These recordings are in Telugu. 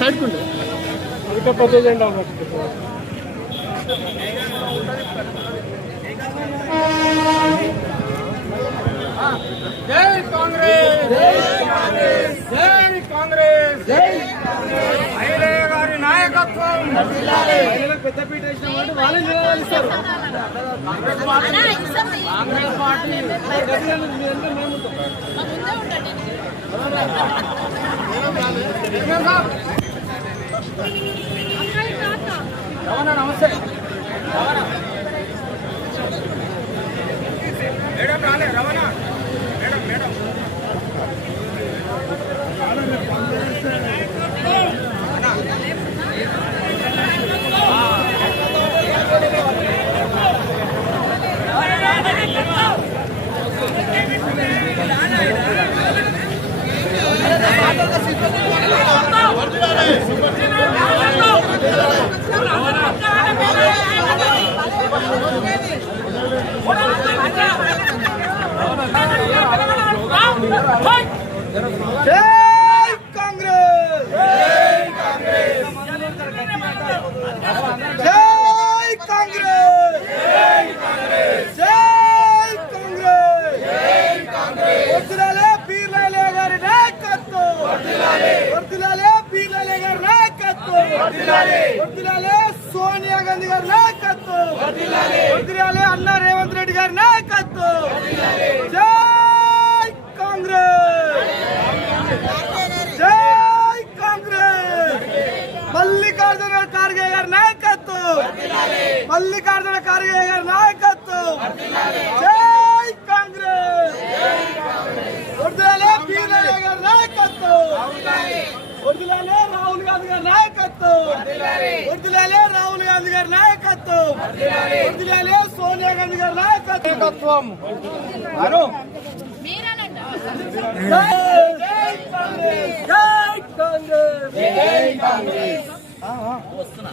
సైడ్ కుండే ఇంకా పెద్ద జెండా జై కాంగ్రెస్ జై కాంగ్రెస్ జై కాంగ్రెస్ జై ఐలయ్య గారి నాయకత్వం మహిళలకు పెద్దపీట వేసిన వాళ్ళు వాళ్ళని నిలదీస్తారు. కాంగ్రెస్ పార్టీ నమస్తే మేడం రాలే రమణ మేడం మేడం జై కాంగ్రెస్ జై కాంగ్రెస్ జై కాంగ్రెస్ జై కాంగ్రెస్ జై కాంగ్రెస్ జై కాంగ్రెస్ వర్ధిల్లాలే పీర్లయ్య గారి నాయకత్వం వర్ధిల్లాలే పీర్లయ్య గారి నాయకత్వం వర్ధిల్లాలే సోనియా గాంధీ గారి నాయకత్వం వర్ధిల్లాలే అన్నా రేవంత్ రెడ్డి గారి నాయకత్వం జై కాంగ్రెస్ జై కాంగ్రెస్ మల్లికార్జున ఖార్గే గారి నాయకత్వం మల్లికార్జున ఖార్గే గారి నాయకత్వం జై కాంగ్రెస్ వర్ధిల్లాలే పీర్లయ్య గారి నాయకత్వం వర్ధిల్లాలే రాహుల్ గాంధీ గారి నాయకత్వం వర్ధిల్లాలే రాహుల్ గాంధీ గారి నాయకత్వం వర్ధిల్లాలే సోనియా గాంధీ గారి నాయకత్వం జై కాంగ్రెస్ జై కాంగ్రెస్ జై కాంగ్రెస్ వస్తున్నా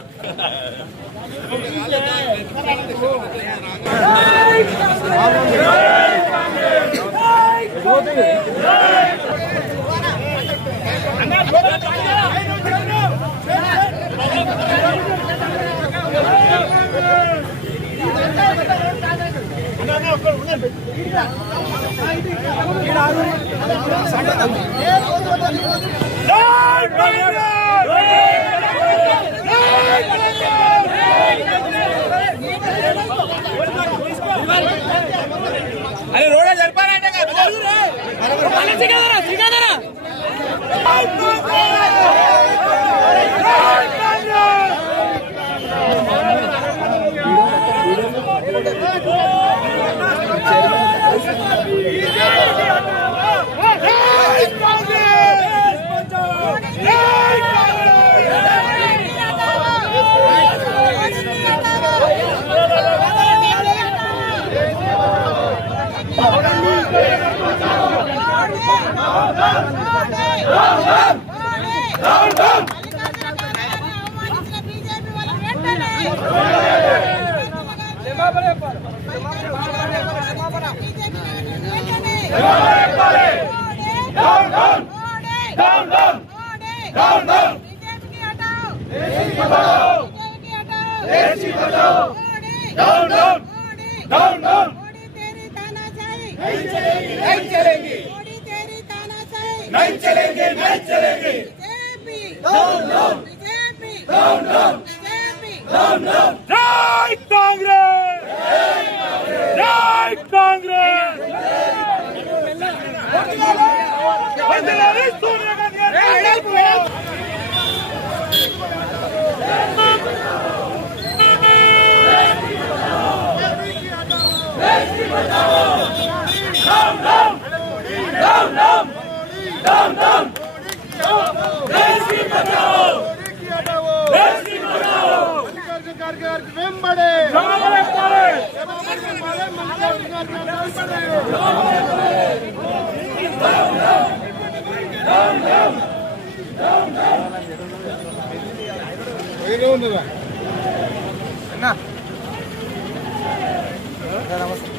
అరే రోడ్ జరిపారంటే नहीं चलेंगे नहीं चलेंगे जय कांग्रेस जय कांग्रेस सोनिया गांधी నమస్తే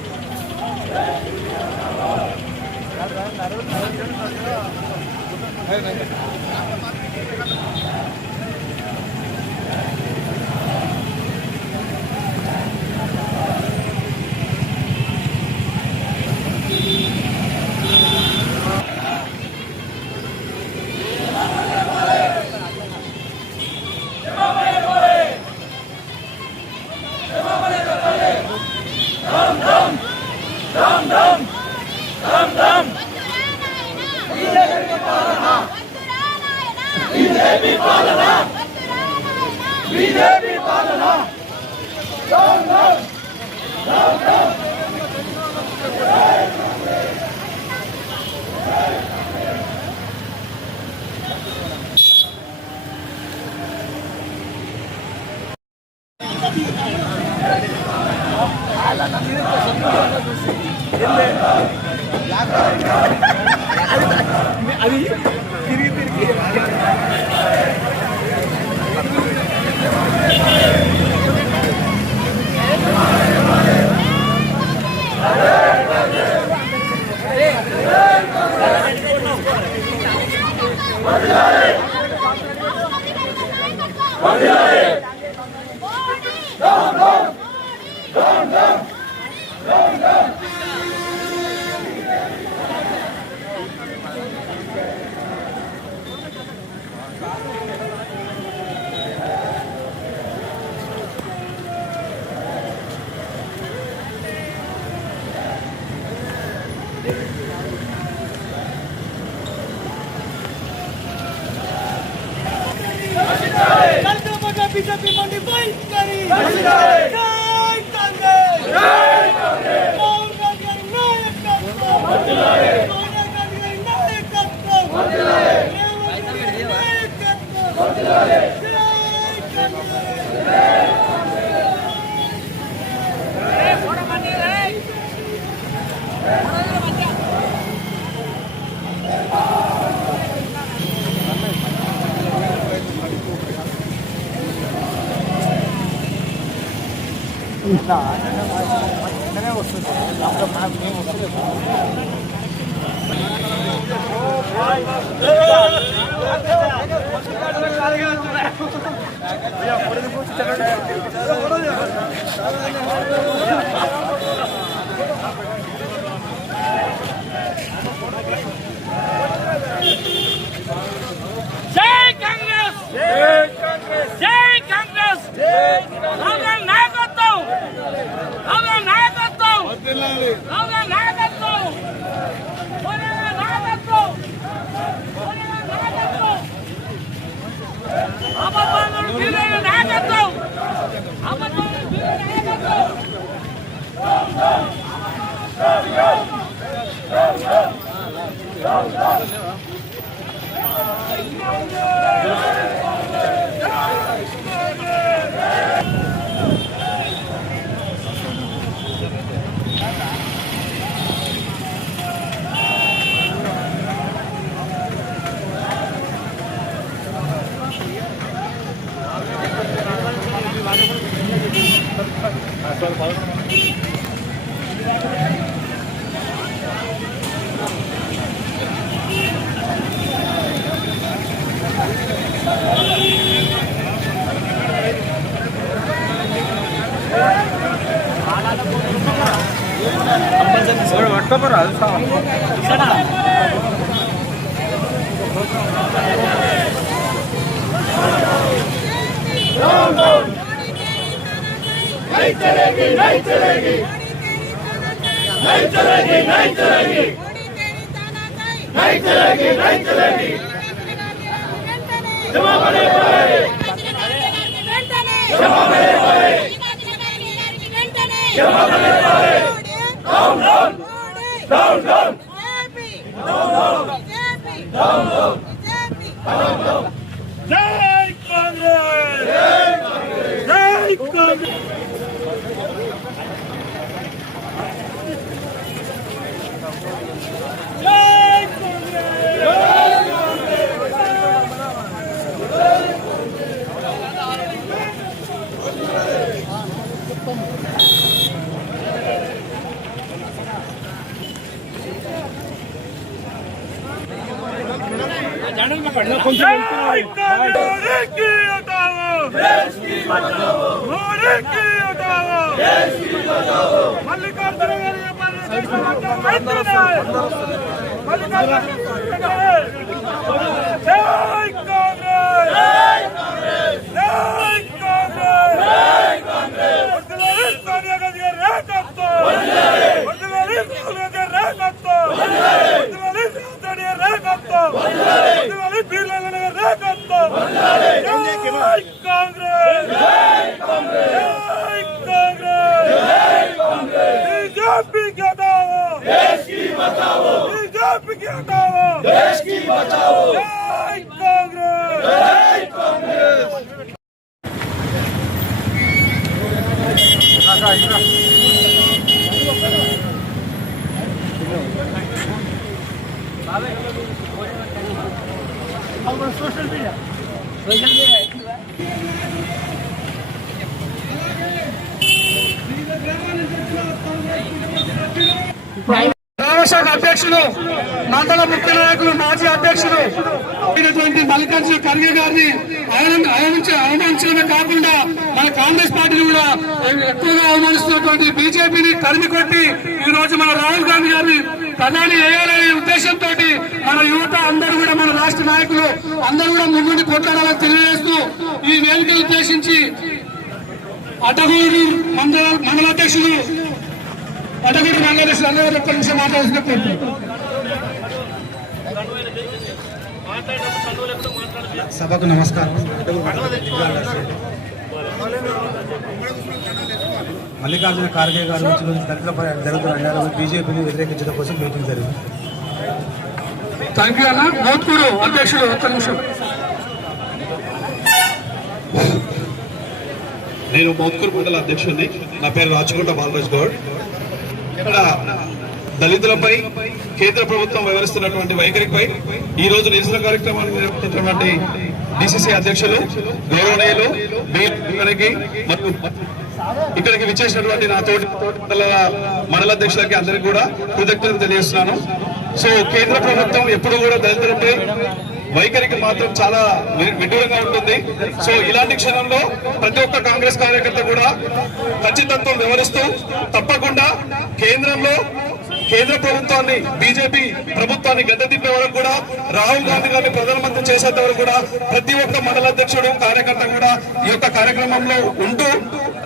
బీజేపీ పాలన అది తిరిగి తిరిగి बीजेपी मंडी फाइट करी जय कांग्रेस जय कांग्रेस नायकत्व बदलाए नायकत्व बदलाए नायकत्व बदलाए जय कांग्रेस ए थोड़ा मंडी रे వస్తుంది మేము జై కాంగ్రెస్ జై కాంగ్రెస్ జై కాంగ్రెస్ నాయకత్వం నాయకత్వం నాయకత్వం నాయకత్వం नहीं चलेगी नहीं चलेगी नहीं चलेगी नहीं चलेगी नहीं चलेगी नहीं चलेगी जवाब दे जवाब दे जवाब दे down down down down down down जय कांग्रेस जय कांग्रेस जय कांग्रेस जय कांग्रेस की हटाओ, मोदी की हटाओ, मल्लिकार्जुन जय कांग्रेस, जय कांग्रेस, सोनिया गांधी गारी नायकत्వం, सोनिया गांधी नायकत्వం, सोनिया नायकत्వం, बीरलाल गारी नायकत्వం, जय कांग्रेस, जय कांग्रेस, बीजेपी की हटाओ, देश की बचाओ, बीजेपी की हटाओ, देश की बचाओ, जय कांग्रेस, जय कांग्रेस। सोशल मीडिया రామశాఖ అధ్యక్షులు మండల ముఖ్య నాయకులు మాజీ అధ్యక్షులు మల్లికార్జున ఖర్గే గారిని అవమానించడమే కాకుండా మన కాంగ్రెస్ పార్టీని కూడా ఎక్కువగా అవమానిస్తున్నటువంటి బీజేపీని తరిమి కొట్టి ఈ రోజు మన రాహుల్ గాంధీ గారిని ప్రధాని వేయాలనే ఉద్దేశంతో మన యువత అందరూ కూడా మన రాష్ట్ర నాయకులు అందరూ కూడా ముందుండి కొట్లాడాలని తెలియజేస్తూ ఈ వేదికను ఉద్దేశించి అటగూరు మండలాధ్యక్షులు అటగూరు మండలాధ్యక్షులు అందరూ ఒక్క నిమిషం మాట్లాడుతున్నారు. సభకు నమస్కారం. మల్లికార్జున ఖార్గే గారి నుంచి దళితులపై జరుగుతున్న అన్యాయాలను బీజేపీని వ్యతిరేకించడం కోసం మీటింగ్ జరిగింది. థ్యాంక్ యూ అన్న. మోత్కూరు అధ్యక్షుడు ఒక్క నిమిషం. నేను మోత్కూరు మండల అధ్యక్షుడిని. నా పేరు రాచకొండ బాలరాజ్ గౌడ్. ఇక్కడ దళితులపై కేంద్ర ప్రభుత్వం వ్యవహరిస్తున్నటువంటి వైఖరిపై ఈ రోజు నిరసన కార్యక్రమాన్ని నిర్వహించినటువంటి డిసిసి అధ్యక్షులు గౌరవనీయులు మరియు ఇక్కడికి విచ్చేసినటువంటి నా తోటి మండల అధ్యక్షులకి అందరికీ కూడా కృతజ్ఞతలు తెలియజేస్తున్నాను. సో కేంద్ర ప్రభుత్వం ఎప్పుడు కూడా దళితులపై వైఖరికి మాత్రం చాలా విడ్డూరంగా ఉంటుంది. సో ఇలాంటి క్షణంలో ప్రతి ఒక్క కాంగ్రెస్ కార్యకర్త కూడా ఖచ్చితత్వం వ్యవహరిస్తూ తప్పకుండా కేంద్ర ప్రభుత్వాన్ని బీజేపీ ప్రభుత్వాన్ని గద్దెదింపే వరకు కూడా రాహుల్ గాంధీ గారిని ప్రధానమంత్రి చేసేంత వరకు కూడా ప్రతి ఒక్క మండలాధ్యక్షుడు కార్యకర్త కూడా ఈ యొక్క కార్యక్రమంలో ఉంటూ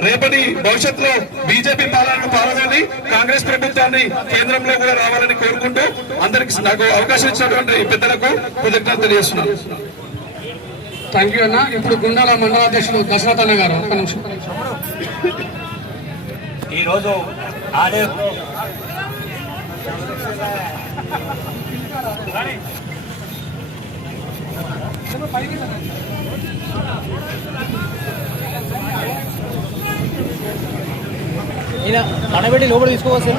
రేపటి భవిష్యత్తులో బీజేపీ పాలనను పాల్గొని కాంగ్రెస్ ప్రభుత్వాన్ని కేంద్రంలో కూడా రావాలని కోరుకుంటూ అందరికి నాకు అవకాశం ఇచ్చినటువంటి పెద్దలకు కృతజ్ఞతలు తెలియజేస్తున్నాను. థ్యాంక్ యూ అన్న. ఇప్పుడు గుండాల మండలాధ్యక్షులు దశరథ్ అన్న గారు ఒక్క నిమిషం. ఈరోజు ఈయన కనబెట్టి లోపల తీసుకోవచ్చు.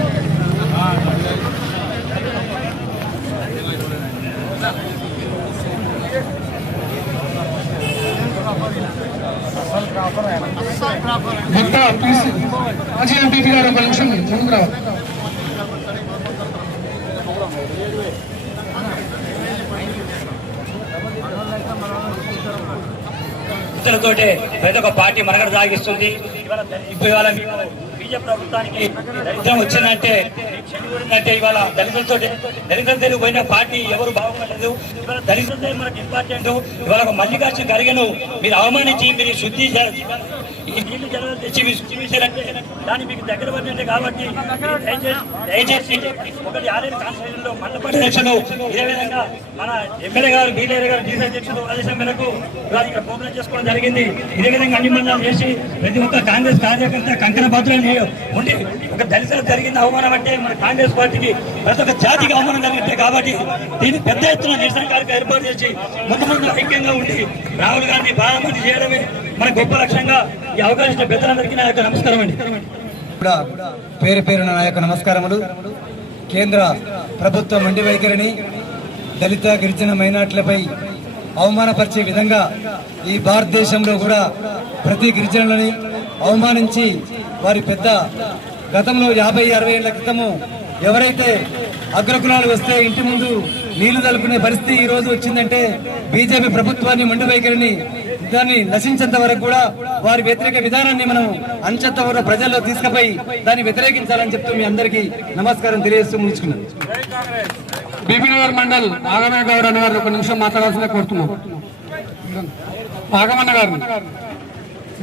మాజీ ఎంపీ గారు ఒక నిమిషం ముందుకు రావాలి. తోటే ప్రతి ఒక్క పార్టీ మనగడ సాగిస్తుంది. ఇవాళ బీజేపీ ప్రభుత్వానికి దరిద్రం వచ్చిందంటే ఇవాళ దళితులతో దళితులు పోయిన పార్టీ ఎవరు బాగుపడలేదు. ఇవాళ దళితులతో మనకి ఇంపార్టెంట్. ఇవాళ ఒక మల్లికార్జున ఖర్గేను మీరు అవమానించి మీరు శుద్ధి ఈ నీళ్లు జనాలు తెచ్చి మీరు శుద్ధి చేశారంటే దాన్ని మీకు దగ్గర పడినట్టే. కాబట్టి దయచేసి ఒకటి ఆలయ కాన్స్టిట్యూషన్ లో మండపడి అధ్యక్షులు ఇదే విధంగా మన ఎమ్మెల్యే గారు బీలేరు గారు డీసీ అధ్యక్షులు ఆదేశం మేరకు ఇక్కడ ప్రోగ్రాం చేసుకోవడం జరిగింది. ఇదే విధంగా అన్ని మండలాలు చేసి ప్రతి ఒక్క కాంగ్రెస్ కార్యకర్త కంకణ పాత్రని ఉండి ఒక దళితులకు జరిగిన అవమానం అంటే మన కాంగ్రెస్ పార్టీకి ప్రతి ఒక్క జాతికి అవమానం జరిగితే కాబట్టి దీన్ని పెద్ద ఎత్తున నిరసన కార్యక్రమం ఏర్పాటు చేసి ముందు ఐక్యంగా ఉండి రాహుల్ గాంధీ ప్రారంభం చేయడమే మన గొప్ప లక్ష్యంగా ఈ అవకాశం పెద్దలందరికీ నా యొక్క నమస్కారం అండి. పేరు పేరున నా యొక్క నమస్కారములు. కేంద్ర ప్రభుత్వ మొండి వైఖరిని దళిత గిరిజన మైనార్టీలపై అవమానపరిచే విధంగా ఈ భారతదేశంలో కూడా ప్రతి గిరిజనులని అవమానించి వారి పెద్ద గతంలో 50-60 ఏళ్ల క్రితము ఎవరైతే అగ్రకులాలు వస్తే ఇంటి ముందు నీళ్లు తలుపుకునే పరిస్థితి ఈ రోజు వచ్చిందంటే బీజేపీ ప్రభుత్వాన్ని మొండి వైఖరిని దాన్ని నశించేంత వరకు కూడా వారి వ్యతిరేక విధానాన్ని మనం అంచెంత వరకు ప్రజల్లో తీసుకుపోయి దాన్ని వ్యతిరేకించాలని చెప్తూ మీ అందరికీ నమస్కారం తెలియజేస్తూ ముగించుకున్నాను. బీబీనగర్ మండల్ ఆగమయ్య గౌడ్ అన్న గారు ఒక నిమిషం మాట్లాడాల్సిన కోరుతున్నాం. ఆగమన్న గారు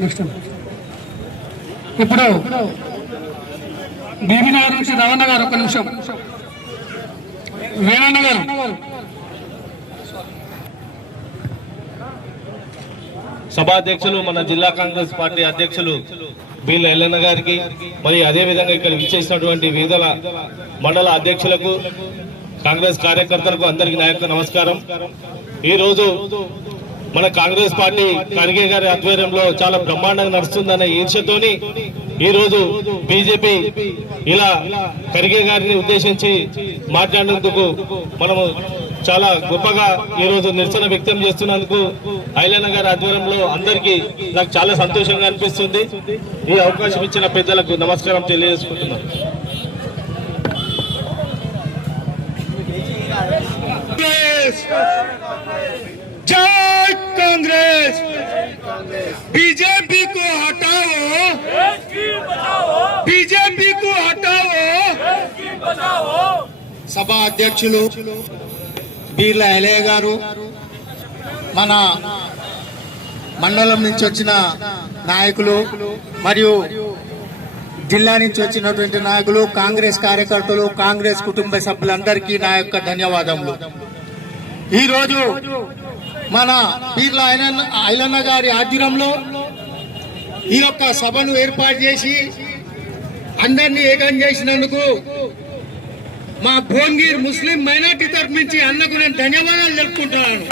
నెక్స్ట్. ఇప్పుడు బీబీనగర్ నుంచి రవణ గారు ఒక నిమిషం. వేణన్న గారు. సభాధ్యక్షులు మన జిల్లా కాంగ్రెస్ పార్టీ అధ్యక్షులు బీల ఎల్లన్న గారికి మరి అదే విధంగా ఇక్కడ విచ్చేసినటువంటి వివిధ మండల అధ్యక్షులకు కాంగ్రెస్ కార్యకర్తలకు అందరికీ నా యొక్క నమస్కారం. ఈ రోజు మన కాంగ్రెస్ పార్టీ ఖర్గే గారి ఆధ్వర్యంలో చాలా బ్రహ్మాండంగా నడుస్తుందనే ఈర్ష్యతోని ఈ రోజు బీజేపీ ఇలా ఖర్గే గారిని ఉద్దేశించి మాట్లాడినందుకు మనము చాలా గొప్పగా ఈ రోజు నిరసన వ్యక్తం చేస్తున్నందుకు ఐలన్న గారి ఆధ్వర్యంలో అందరికీ నాకు చాలా సంతోషంగా అనిపిస్తుంది. ఈ అవకాశం ఇచ్చిన పెద్దలకు నమస్కారం తెలియజేసుకుంటున్నాను. जय कांग्रेस, बीजेपी को हटाओ, बीजेपी को हटाओ. సభ అధ్యక్షులు బీర్ల ఎలయ్య గారు, మన మండలం నుంచి వచ్చిన నాయకులు మరియు జిల్లా నుంచి వచ్చినటువంటి నాయకులు, కాంగ్రెస్ కార్యకర్తలు, కాంగ్రెస్ కుటుంబ సభ్యులందరికీ నా యొక్క ధన్యవాదములు. ఈరోజు మన బీర్ల ఐలన్న గారి ఆధ్వర్యంలో ఈ యొక్క సభను ఏర్పాటు చేసి అందరినీ ఏకం చేసినందుకు మా భోంగీర్ ముస్లిం మైనార్టీ తరఫు నుంచి అన్నకు నేను ధన్యవాదాలు తెలుపుకుంటున్నాను.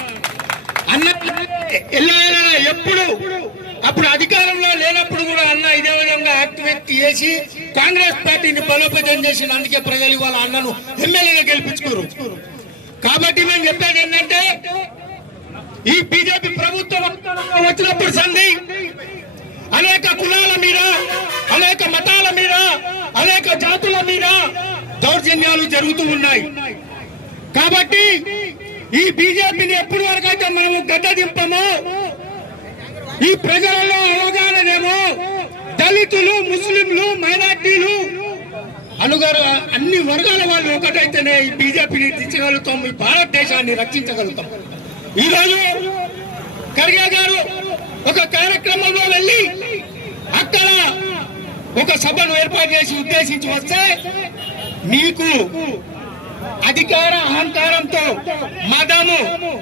అన్న ఎప్పుడు అప్పుడు అధికారంలో లేనప్పుడు కూడా అన్న ఇదే విధంగా యాక్టివేట్ చేసి కాంగ్రెస్ పార్టీని బలోపేతం చేసిన అందుకే ప్రజలు ఇవాళ అన్నను ఎమ్మెల్యేగా గెలిపించుకోరు. కాబట్టి మేము చెప్పేది ఏంటంటే ఈ బీజేపీ ప్రభుత్వం వచ్చినప్పుడు సంధి అనేక కులాల మీద, అనేక మతాల మీద, అనేక జాతుల మీద దౌర్జన్యాలు జరుగుతూ ఉన్నాయి. కాబట్టి ఈ బీజేపీని ఎప్పటి వరకు అయితే మనము గడ్డ దింపమో ఈ ప్రజలలో అవగాహననేమో దళితులు, ముస్లింలు, మైనార్టీలు అనుగారు అన్ని వర్గాల వాళ్ళు ఒకటైతేనే ఈ బీజేపీని దించగలుగుతాం, ఈ భారతదేశాన్ని రక్షించగలుగుతాం. ఈరోజు ఖర్గే గారు ఒక కార్యక్రమంలో వెళ్ళి అక్కడ ఒక సభను ఏర్పాటు చేసి ఉద్దేశించి వస్తే మీకు అధికార అహంకారంతో, మదము,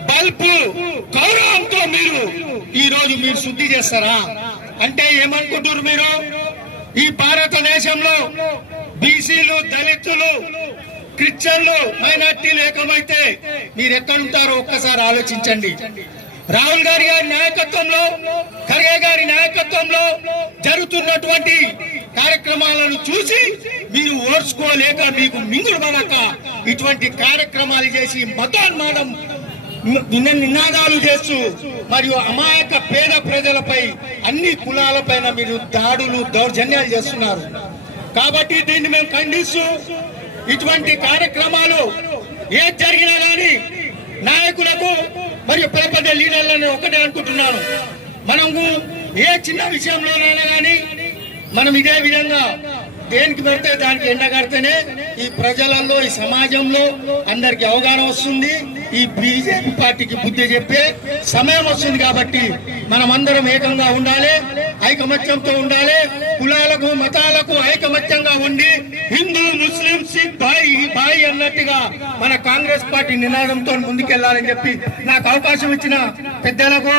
బల్పు, గౌరవంతో మీరు ఈ రోజు మీరు శుద్ధి చేస్తారా అంటే ఏమనుకుంటారు మీరు? ఈ భారతదేశంలో బీసీలు, దళితులు, క్రిస్టియన్లు, మైనార్టీలు ఏకమైతే మీరు ఎక్కడుంటారో ఒక్కసారి ఆలోచించండి. రాహుల్ గారి నాయకత్వంలో, ఖర్గే గారి నాయకత్వంలో జరుగుతున్నటువంటి కార్యక్రమాలను చూసి మీరు ఓర్చుకోలేక మీకు మింగుడు పడక ఇటువంటి కార్యక్రమాలు చేసి మతోన్మాదం నినాదాలు చేస్తూ మరియు అమాయక పేద ప్రజలపై, అన్ని కులాలపైన మీరు దాడులు, దౌర్జన్యాలు చేస్తున్నారు. కాబట్టి దీన్ని మేము ఖండిస్తూ ఇటువంటి కార్యక్రమాలు ఏది జరిగినా కానీ నాయకులకు మరియు పెద్ద పెద్ద లీడర్లను ఒకటే అనుకుంటున్నాను, మనము ఏ చిన్న విషయంలోనైనా కానీ మనం ఇదే విధంగా దేనికి పెడితే దానికి ఎండగడితేనే ఈ ప్రజలలో, ఈ సమాజంలో అందరికి అవగాహన వస్తుంది. ఈ బీజేపీ పార్టీకి బుద్ధి చెప్పే సమయం వస్తుంది. కాబట్టి మనం అందరం ఏకంగా ఉండాలి, ఐకమత్యంతో ఉండాలి. కులాలకు, మతాలకు ఐకమత్యంగా ఉండి హిందూ, ముస్లిం, సిక్ భాయ్ అన్నట్టుగా మన కాంగ్రెస్ పార్టీ నినాదంతో ముందుకెళ్లాలని చెప్పి నాకు అవకాశం ఇచ్చిన పెద్దలకు,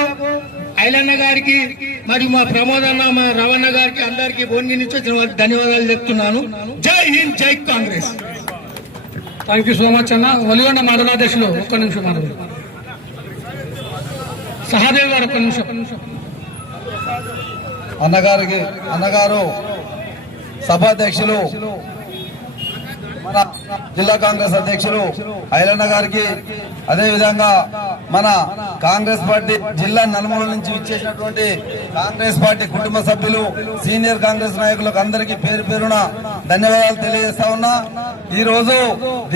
ఐలన్న గారికి మరియు మా ప్రమోదన్న, మా రవణ గారికి, అందరికి భోగి నుంచి వచ్చిన వారికి ధన్యవాదాలు చెప్తున్నాను. జై హింద్, జై Congress. Thank you so much అన్న. ఒలిగొండ మండలాధ్యక్షులు ఒక్క నిమిషం మాట్లాడారు. సహాదేవ్ గారు ఒక్క నిమిషం. అన్నగారు సభాధ్యక్షులు, మన జిల్లా కాంగ్రెస్ అధ్యక్షులు ఐలన్న గారికి, అదే విధంగా మన కాంగ్రెస్ పార్టీ జిల్లా నలుమూల నుంచి విచ్చేసినటువంటి కాంగ్రెస్ పార్టీ కుటుంబ సభ్యులు, సీనియర్ కాంగ్రెస్ నాయకులకు అందరికీ పేరు పేరున ధన్యవాదాలు తెలియజేస్తా ఉన్నా. ఈ రోజు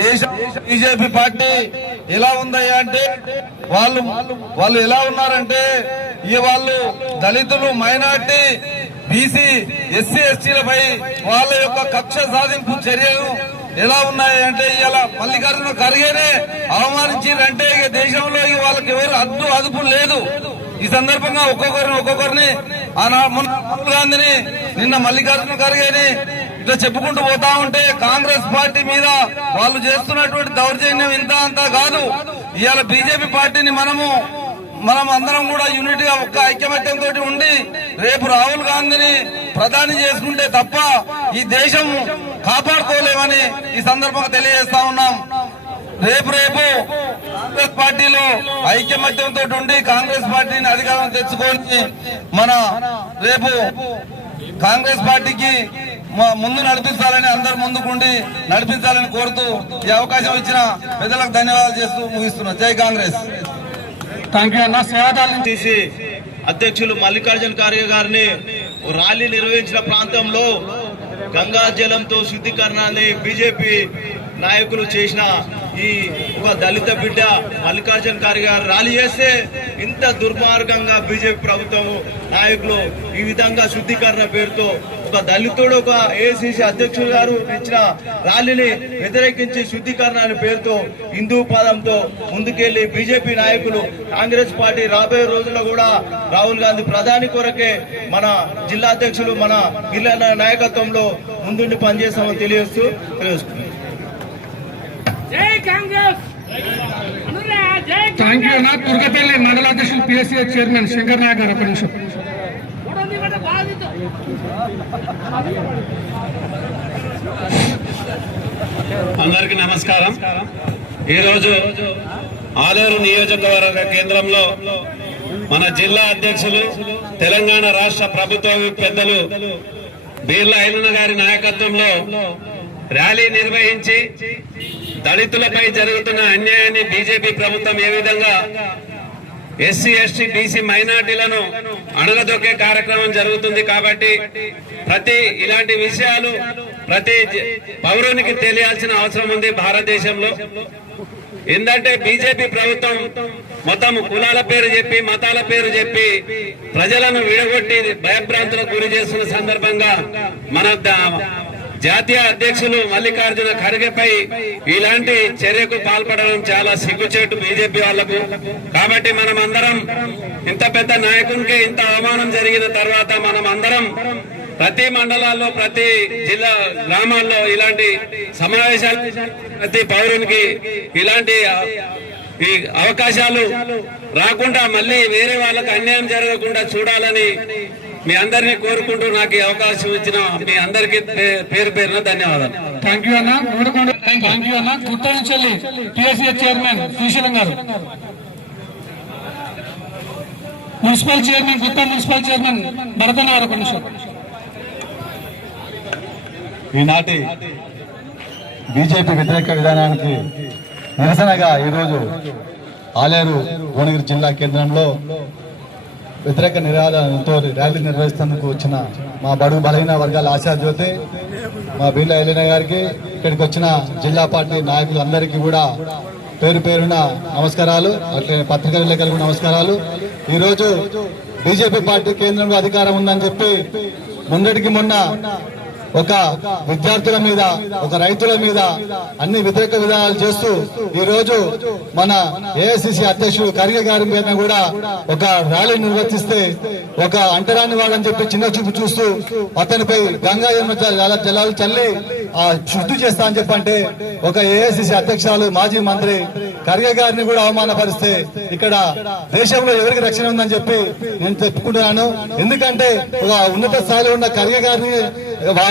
దేశ బీజేపీ పార్టీ ఎలా ఉందయ్యా అంటే వాళ్ళు ఎలా ఉన్నారంటే వాళ్ళు దళితులు, మైనార్టీ, బీసీ, ఎస్సీ, ఎస్టీలపై వాళ్ళ యొక్క కక్ష సాధింపు చర్యలు ఎలా ఉన్నాయి అంటే ఇలా మల్లికార్జున ఖర్గేనే అవమానించారంటే దేశంలో వాళ్ళకి ఎవరు అదుపు లేదు. ఈ సందర్భంగా ఒక్కొక్కరిని రాహుల్ గాంధీని, నిన్న మల్లికార్జున ఖర్గేని ఇట్లా చెప్పుకుంటూ పోతా ఉంటే కాంగ్రెస్ పార్టీ మీద వాళ్ళు చేస్తున్నటువంటి దౌర్జన్యం ఇంత అంతా కాదు. ఇవాళ బీజేపీ పార్టీని మనం అందరం కూడా యూనిట్ గా ఒక్క ఐక్యమత్యంతో ఉండి రేపు రాహుల్ గాంధీని ప్రధాని చేసుకుంటే తప్ప ఈ దేశం కాపాడుకోలేమని ఈ సందర్భంగా తెలియజేస్తా ఉన్నాం. రేపు కాంగ్రెస్ పార్టీలో ఐక్యమత్యంతో ఉండి కాంగ్రెస్ పార్టీని అధికారం తెచ్చుకొని రేపు కాంగ్రెస్ పార్టీకి ముందు నడిపిస్తారని అందరు ముందుకుండి నడిపించాలని కోరుతూ ఈ అవకాశం ఇచ్చిన పెద్దలకు ధన్యవాదాలు చేస్తూ ముగిస్తున్నా. జై కాంగ్రెస్. తీసి అధ్యక్షులు మల్లికార్జున ఖార్గే గారిని ర్యాలీ నిర్వహించిన ప్రాంతంలో గంగా జలంతో శుద్ధీకరణాన్ని బీజేపీ నాయకులు చేసిన ఈ ఒక దళిత బిడ్డ మల్లికార్జున ఖార్గే గారు ర్యాలీ చేస్తే ఇంత దుర్మార్గంగా బీజేపీ ప్రభుత్వం నాయకులు ఈ విధంగా శుద్ధీకరణ పేరుతో ఒక దళితుడు ఒక ఏఐసిసి అధ్యక్షుడు గారు ఇచ్చిన ర్యాలీని వ్యతిరేకించి శుద్ధీకరణ అనే పేరుతో హిందూ పదంతో ముందుకెళ్లి బీజేపీ నాయకులు కాంగ్రెస్ పార్టీ రాబోయే రోజుల్లో కూడా రాహుల్ గాంధీ ప్రధాని కొరకే మన జిల్లా అధ్యక్షులు మన జిల్లా నాయకత్వంలో ముందుండి పనిచేస్తామని తెలియజేస్తూ తుర్గపల్లి మండలాధ్యక్షులు పిఎస్సీ చైర్మన్ శంకర్ నాయక్ గారు. ఒక నిమిషం. అందరికీ నమస్కారం. ఈరోజు ఆలేరు నియోజకవర్గ కేంద్రంలో మన జిల్లా అధ్యక్షులు తెలంగాణ రాష్ట్ర ప్రభుత్వ పెద్దలు బీర్లా ఐలన్న గారి నాయకత్వంలో ర్యాలీ నిర్వహించి దళితులపై జరుగుతున్న అన్యాయాన్ని బీజేపీ ప్రభుత్వం ఏ విధంగా ఎస్సీ, ఎస్టీ, బీసీ, మైనార్టీలను అణగదొక్కే కార్యక్రమం జరుగుతుంది. కాబట్టి ఇలాంటి విషయాలు ప్రతి పౌరునికి తెలియాల్సిన అవసరం ఉంది భారతదేశంలో. ఏంటంటే బీజేపీ ప్రభుత్వం మొత్తం కులాల పేరు చెప్పి, మతాల పేరు చెప్పి ప్రజలను విడగొట్టి భయభ్రాంతులకు గురి చేస్తున్న సందర్భంగా మన జాతీయ అధ్యక్షులు మల్లికార్జున ఖర్గేపై ఇలాంటి చర్యకు పాల్పడడం చాలా సిగ్గుచేటు బీజేపీ వాళ్లకు. కాబట్టి మనం అందరం ఇంత పెద్ద నాయకునికి ఇంత అవమానం జరిగిన తర్వాత మనం అందరం ప్రతి మండలాల్లో, ప్రతి జిల్లా గ్రామాల్లో ఇలాంటి సమావేశాలు, ప్రతి పౌరునికి ఇలాంటి ఈ అవకాశాలు రాకుండా మళ్ళీ వేరే వాళ్ళకు అన్యాయం జరగకుండా చూడాలని మీ అందరినీ కోరుకుంటూ నాకు ఈ అవకాశం ఇచ్చిన మీ అందరికీ పేరు పేరున ధన్యవాదాలు. థ్యాంక్ యూ అన్న. థ్యాంక్ యూ అన్న. గుట్ట నుంచి టీఎస్సీ చైర్మన్ శ్రీశైలం గారు, మున్సిపల్ చైర్మన్ గుట్ట మున్సిపల్ చైర్మన్ భరతన్న గారు. ఒక నిమిషం. ఈనాటి బీజేపీ వ్యతిరేక విధానానికి నిరసనగా ఈరోజు ఆలేరు భువనగిరి జిల్లా కేంద్రంలో వ్యతిరేక నిరాదరణతో ర్యాలీ నిర్వహిస్తేందుకు వచ్చిన మా బడుగు బలహీన వర్గాల ఆశాజ్యోతి మా బీర్లా ఐలన్న గారికి, ఇక్కడికి వచ్చిన జిల్లా పార్టీ నాయకులందరికీ కూడా పేరు పేరున నమస్కారాలు. అట్లే పత్రికా విలేకరులకు నమస్కారాలు. ఈరోజు బీజేపీ పార్టీ కేంద్రంలో అధికారం ఉందని చెప్పి మొన్నటికి మొన్న ఒక విద్యార్థుల మీద, ఒక రైతుల మీద అన్ని వ్యతిరేక విధానాలు చేస్తూ ఈ రోజు మన ఏఐసిసి అధ్యక్షుడు ఖర్గే గారి మీద కూడా ఒక ర్యాలీ నిర్వర్తిస్తే ఒక అంటరాని వాడని చెప్పి చిన్న చూపు చూస్తూ అతనిపై గంగా జలాలు చల్లి శుద్ధి చేస్తా అని చెప్పంటే ఒక ఏఐసిసి అధ్యక్షురాలు మాజీ మంత్రి ఖర్గే గారిని కూడా అవమానపరిస్తే ఇక్కడ దేశంలో ఎవరికి రక్షణ ఉందని చెప్పి నేను చెప్పుకుంటున్నాను. ఎందుకంటే ఒక ఉన్నత స్థాయిలో ఉన్న ఖర్గే గారిని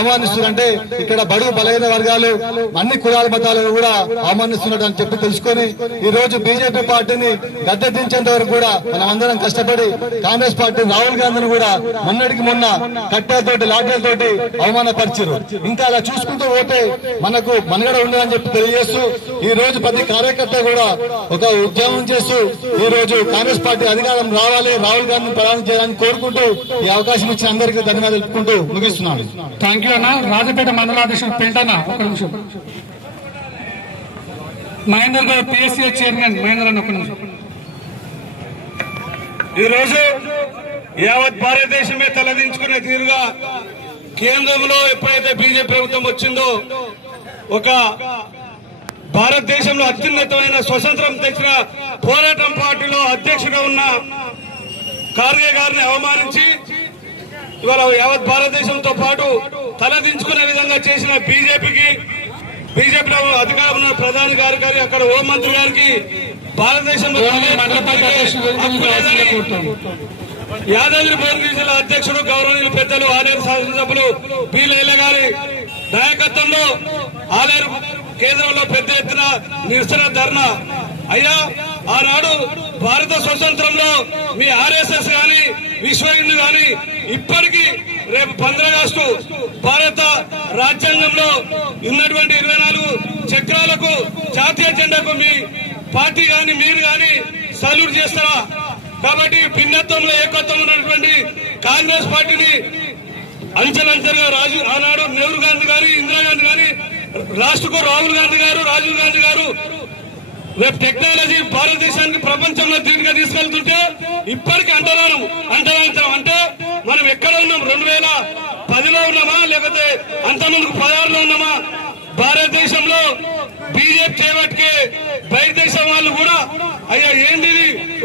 అవమానిస్తున్నారంటే ఇక్కడ బడుగు బలహీన వర్గాలు, అన్ని కులాల మతాలను కూడా అవమానిస్తున్నట్టు అని చెప్పి తెలుసుకొని ఈ రోజు బీజేపీ పార్టీని గద్దె దించేంత వరకు కూడా మనం అందరం కష్టపడి కాంగ్రెస్ పార్టీ రాహుల్ గాంధీని కూడా మొన్నటికి మొన్న కట్టెలతోటి, లాఠీలతోటి అవమానపరిచారు. ఇంకా అలా చూసుకుంటూ పోతే మనకు మనుగడ ఉండదని చెప్పి తెలియజేస్తూ ఈ రోజు ప్రతి కార్యకర్త కూడా ఒక ఉద్యమం చేస్తూ ఈ రోజు కాంగ్రెస్ పార్టీ అధికారం రావాలి, రాహుల్ గాంధీని ప్రధానం చేయాలని కోరుకుంటూ ఈ అవకాశం ఇచ్చిన అందరికీ ధన్యవాదాలు తెలుపుకుంటూ ముగిస్తున్నాను. థ్యాంక్ యూ అన్న. రాజపేట మండలాధ్యక్షుడు పెంటన్న. ఒక నిమిషం. మహేందర్ గౌడ్ పిఎస్సీ చైర్మన్ మహేందర్ అన్న ఒక్క నిమిషం. ఈరోజు యావత్ భారతదేశమే తలదించుకునే తీరుగా కేంద్రంలో ఎప్పుడైతే బీజేపీ ప్రభుత్వం వచ్చిందో ఒక భారతదేశంలో అత్యున్నతమైన స్వతంత్రం తెచ్చిన పోరాటం పార్టీలో అధ్యక్షుడిగా ఉన్న ఖార్గే గారిని అవమానించి ఇవాళ యావత్ భారతదేశంతో పాటు తలదించుకునే విధంగా చేసిన బీజేపీ అధికారంలో ప్రధాని గారికి అక్కడ హోంమంత్రి గారికి భారతదేశంలో యాదాద్రి భువనగిరి జిల్లా అధ్యక్షుడు గౌరవనీయులు పెద్దలు ఆలేరు శాసనసభ్యులు పి లైల గారి నాయకత్వంలో ఆలేరు కేంద్రంలో పెద్ద ఎత్తున నిరసన ధర్నా. అయ్యా, ఆనాడు భారత స్వతంత్రంలో మీ ఆర్ఎస్ఎస్ గాని విశ్వ హిందూ గాని ఇప్పటికీ రేపు 15 ఆగస్టు భారత రాజ్యాంగంలో ఉన్నటువంటి 24 చక్రాలకు జాతీయ జెండాకు మీ పార్టీ గాని మీరు గాని సల్యూట్ చేస్తారా? కాబట్టి భిన్నత్వంలో ఏకత్వం ఉన్నటువంటి కాంగ్రెస్ పార్టీని అంచెలంచెలుగా ఆనాడు నెహ్రూ గాంధీ గారి ఇందిరాగాంధీ గారి రాష్ట్రకు రాహుల్ గాంధీ గారు రాజీవ్ గాంధీ గారు రేపు టెక్నాలజీ భారతదేశానికి ప్రపంచంలో దీనిగా తీసుకెళ్తుంటే ఇప్పటికీ అంటరాంతరం అంటే మనం ఎక్కడ ఉన్నాం? 2010లో ఉన్నామా, లేకపోతే అంతకుముందుకు 16లో ఉన్నామా? భారతదేశంలో బీజేపీ చేపట్టే బయట దేశం వాళ్ళు కూడా అయ్యా ఏంది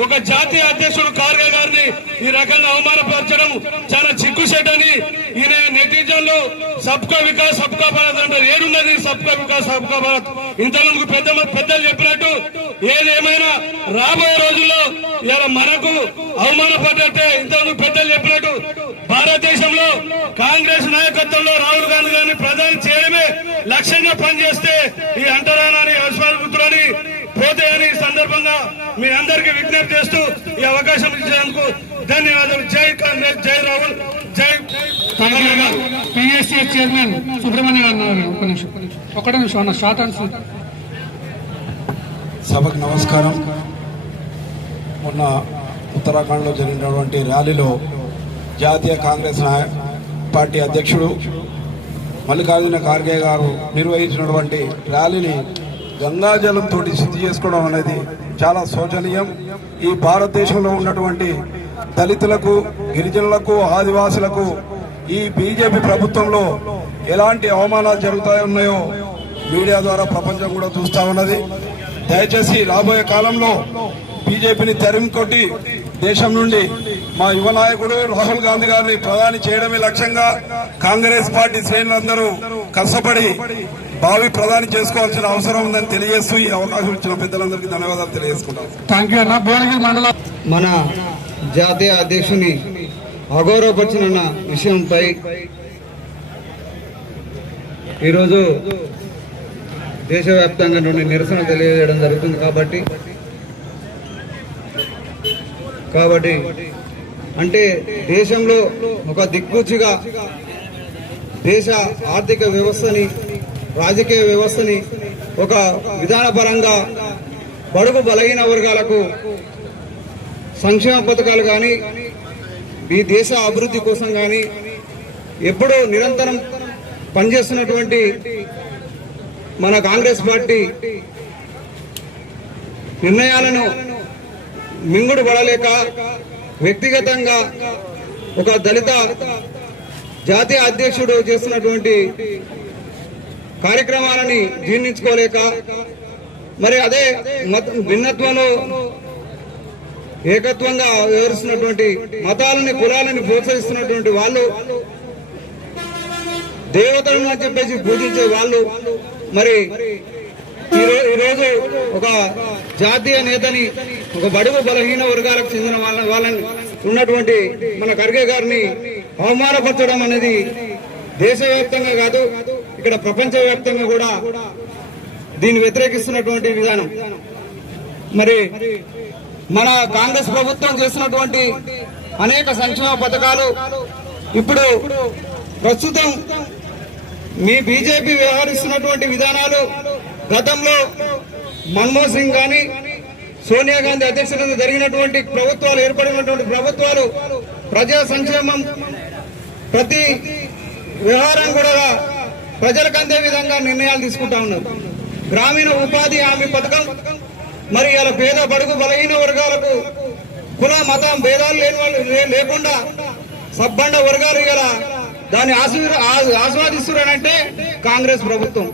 ఒక జాతీయ అధ్యక్షుడు ఖార్గే గారిని ఈ రకంగా అవమానపరచడం చాలా చిక్కుసేటని ఈయన నెటిజన్లు సబ్కా వికాస్ సబ్కా భారత్ అంటారు. ఏడున్నది సబ్కా వికాస్ సబ్కా భారత్? ఇంతమందికి పెద్దలు చెప్పినట్టు ఏదేమైనా రాబోయే రోజుల్లో ఇలా మనకు అవమానపడ్డట్టే ఇంతమంది పెద్దలు చెప్పినట్టు భారతదేశంలో కాంగ్రెస్ నాయకత్వంలో రాహుల్ గాంధీ గారిని ప్రధాని చేయడమే లక్ష్యంగా పనిచేస్తే ఈ అంటరానాన్ని అస్వార్థులని పోతాయని సందర్భంగా మీ అందరికీ విజ్ఞప్తి చేస్తూ ఈ అవకాశం ఇచ్చినందుకు ధన్యవాదాలు. జై కాంగ్రెస్, జై రాహుల్, జై పిఎస్సీ చైర్మన్ సుబ్రహ్మణ్యం అన్నారు. ఒక్క నిమిషం అన్న షార్ట్ ఆన్సర్. సభకు నమస్కారం. మొన్న ఉత్తరాఖండ్లో జరిగినటువంటి ర్యాలీలో జాతీయ కాంగ్రెస్ పార్టీ అధ్యక్షుడు మల్లికార్జున ఖార్గే గారు నిర్వహించినటువంటి ర్యాలీని గంగాజలంతో శుద్ధి చేసుకోవడం అనేది చాలా శోచనీయం. ఈ భారతదేశంలో ఉన్నటువంటి దళితులకు, గిరిజనులకు, ఆదివాసులకు ఈ బీజేపీ ప్రభుత్వంలో ఎలాంటి అవమానాలు జరుగుతాయో మీడియా ద్వారా ప్రపంచం కూడా చూస్తా ఉన్నది. దయచేసి రాబోయే కాలంలో బీజేపీని తరిమి కొట్టి దేశం నుండి మా యువ నాయకుడు రాహుల్ గాంధీ గారిని ప్రధాని చేయడమే లక్ష్యంగా కాంగ్రెస్ పార్టీ శ్రేణులందరూ కష్టపడి భావి ప్రధాని చేసుకోవాల్సిన అవసరం ఉందని తెలియజేస్తూ ఈ అవకాశం ఇచ్చిన పెద్దలందరికీ ధన్యవాదాలు తెలియజేసుకుంటాం. థ్యాంక్ యూ అన్న. భువనగిరి మండలం మన జాతీయ అధ్యక్షుని అగౌరవపరిచిన విషయంపై ఈరోజు దేశవ్యాప్తంగా నుండి నిరసన తెలియజేయడం జరుగుతుంది. కాబట్టి అంటే దేశంలో ఒక దిక్సూచిగా దేశ ఆర్థిక వ్యవస్థని, రాజకీయ వ్యవస్థని ఒక విధానపరంగా బడుగు బలహీన వర్గాలకు సంక్షేమ పథకాలు కానీ, ఈ దేశ అభివృద్ధి కోసం కానీ ఎప్పుడూ నిరంతరం పనిచేస్తున్నటువంటి మన కాంగ్రెస్ పార్టీ నిర్ణయాలను మింగుడు పడలేక వ్యక్తిగతంగా ఒక దళిత జాతీయ అధ్యక్షుడు చేస్తున్నటువంటి కార్యక్రమాలని జీర్ణించుకోలేక, మరి అదే భిన్నత్వంలో ఏకత్వంగా వివరిస్తున్నటువంటి మతాలని, కులాలని ప్రోత్సహిస్తున్నటువంటి వాళ్ళు, దేవతలను అని చెప్పేసి పూజించే వాళ్ళు, మరి ఈరోజు ఒక జాతీయ నేతని, ఒక బడుగు బలహీన వర్గాలకు చెందిన వాళ్ళని ఉన్నటువంటి మన ఖర్గే గారిని అవమానపరచడం అనేది దేశవ్యాప్తంగా కాదు, ఇక్కడ ప్రపంచవ్యాప్తంగా కూడా దీన్ని వ్యతిరేకిస్తున్నటువంటి విధానం. మరి మన కాంగ్రెస్ ప్రభుత్వం చేస్తున్నటువంటి అనేక సంక్షేమ పథకాలు ఇప్పుడు ప్రస్తుతం మీ బీజేపీ వ్యవహరిస్తున్నటువంటి విధానాలు గతంలో మన్మోహన్ సింగ్ గాని, సోనియా గాంధీ అధ్యక్షతన జరిగినటువంటి ప్రభుత్వాలు, ఏర్పడినటువంటి ప్రభుత్వాలు ప్రజా సంక్షేమం ప్రతి వ్యవహారం కూడా ప్రజలకు అందే విధంగా నిర్ణయాలు తీసుకుంటా ఉన్నారు. గ్రామీణ ఉపాధి హామీ పథకం, మరి ఇలా పేద బడుగు బలహీన వర్గాలకు కుల మతం భేదాలు లేని వాళ్ళు లేకుండా సబ్బండ వర్గాలు ఇలా దాన్ని ఆస్వాదిస్తున్నారంటే కాంగ్రెస్ ప్రభుత్వం.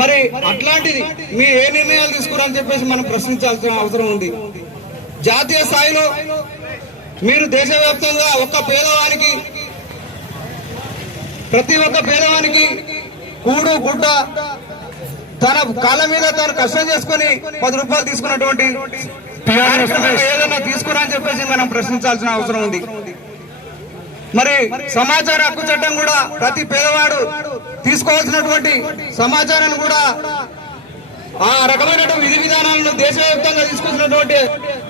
మరి అట్లాంటిది మీరు ఏ నిర్ణయాలు తీసుకున్నారని చెప్పేసి మనం ప్రశ్నించాల్సిన అవసరం ఉంది. జాతీయ స్థాయిలో మీరు దేశవ్యాప్తంగా ప్రతి ఒక్క పేదవానికి కూడు గుడ్డ తన కాళ్ళ మీద తను కష్టం చేసుకుని 10 రూపాయలు తీసుకున్నటువంటి ఏదైనా తీసుకురా అని చెప్పేసి మనం ప్రశ్నించాల్సిన అవసరం ఉంది. మరి సమాచార హక్కు చట్టం కూడా ప్రతి పేదవాడు తీసుకోవాల్సినటువంటి సమాచారాన్ని కూడా ఆ రకమైన విధి విధానాలను దేశవ్యాప్తంగా తీసుకొచ్చినటువంటి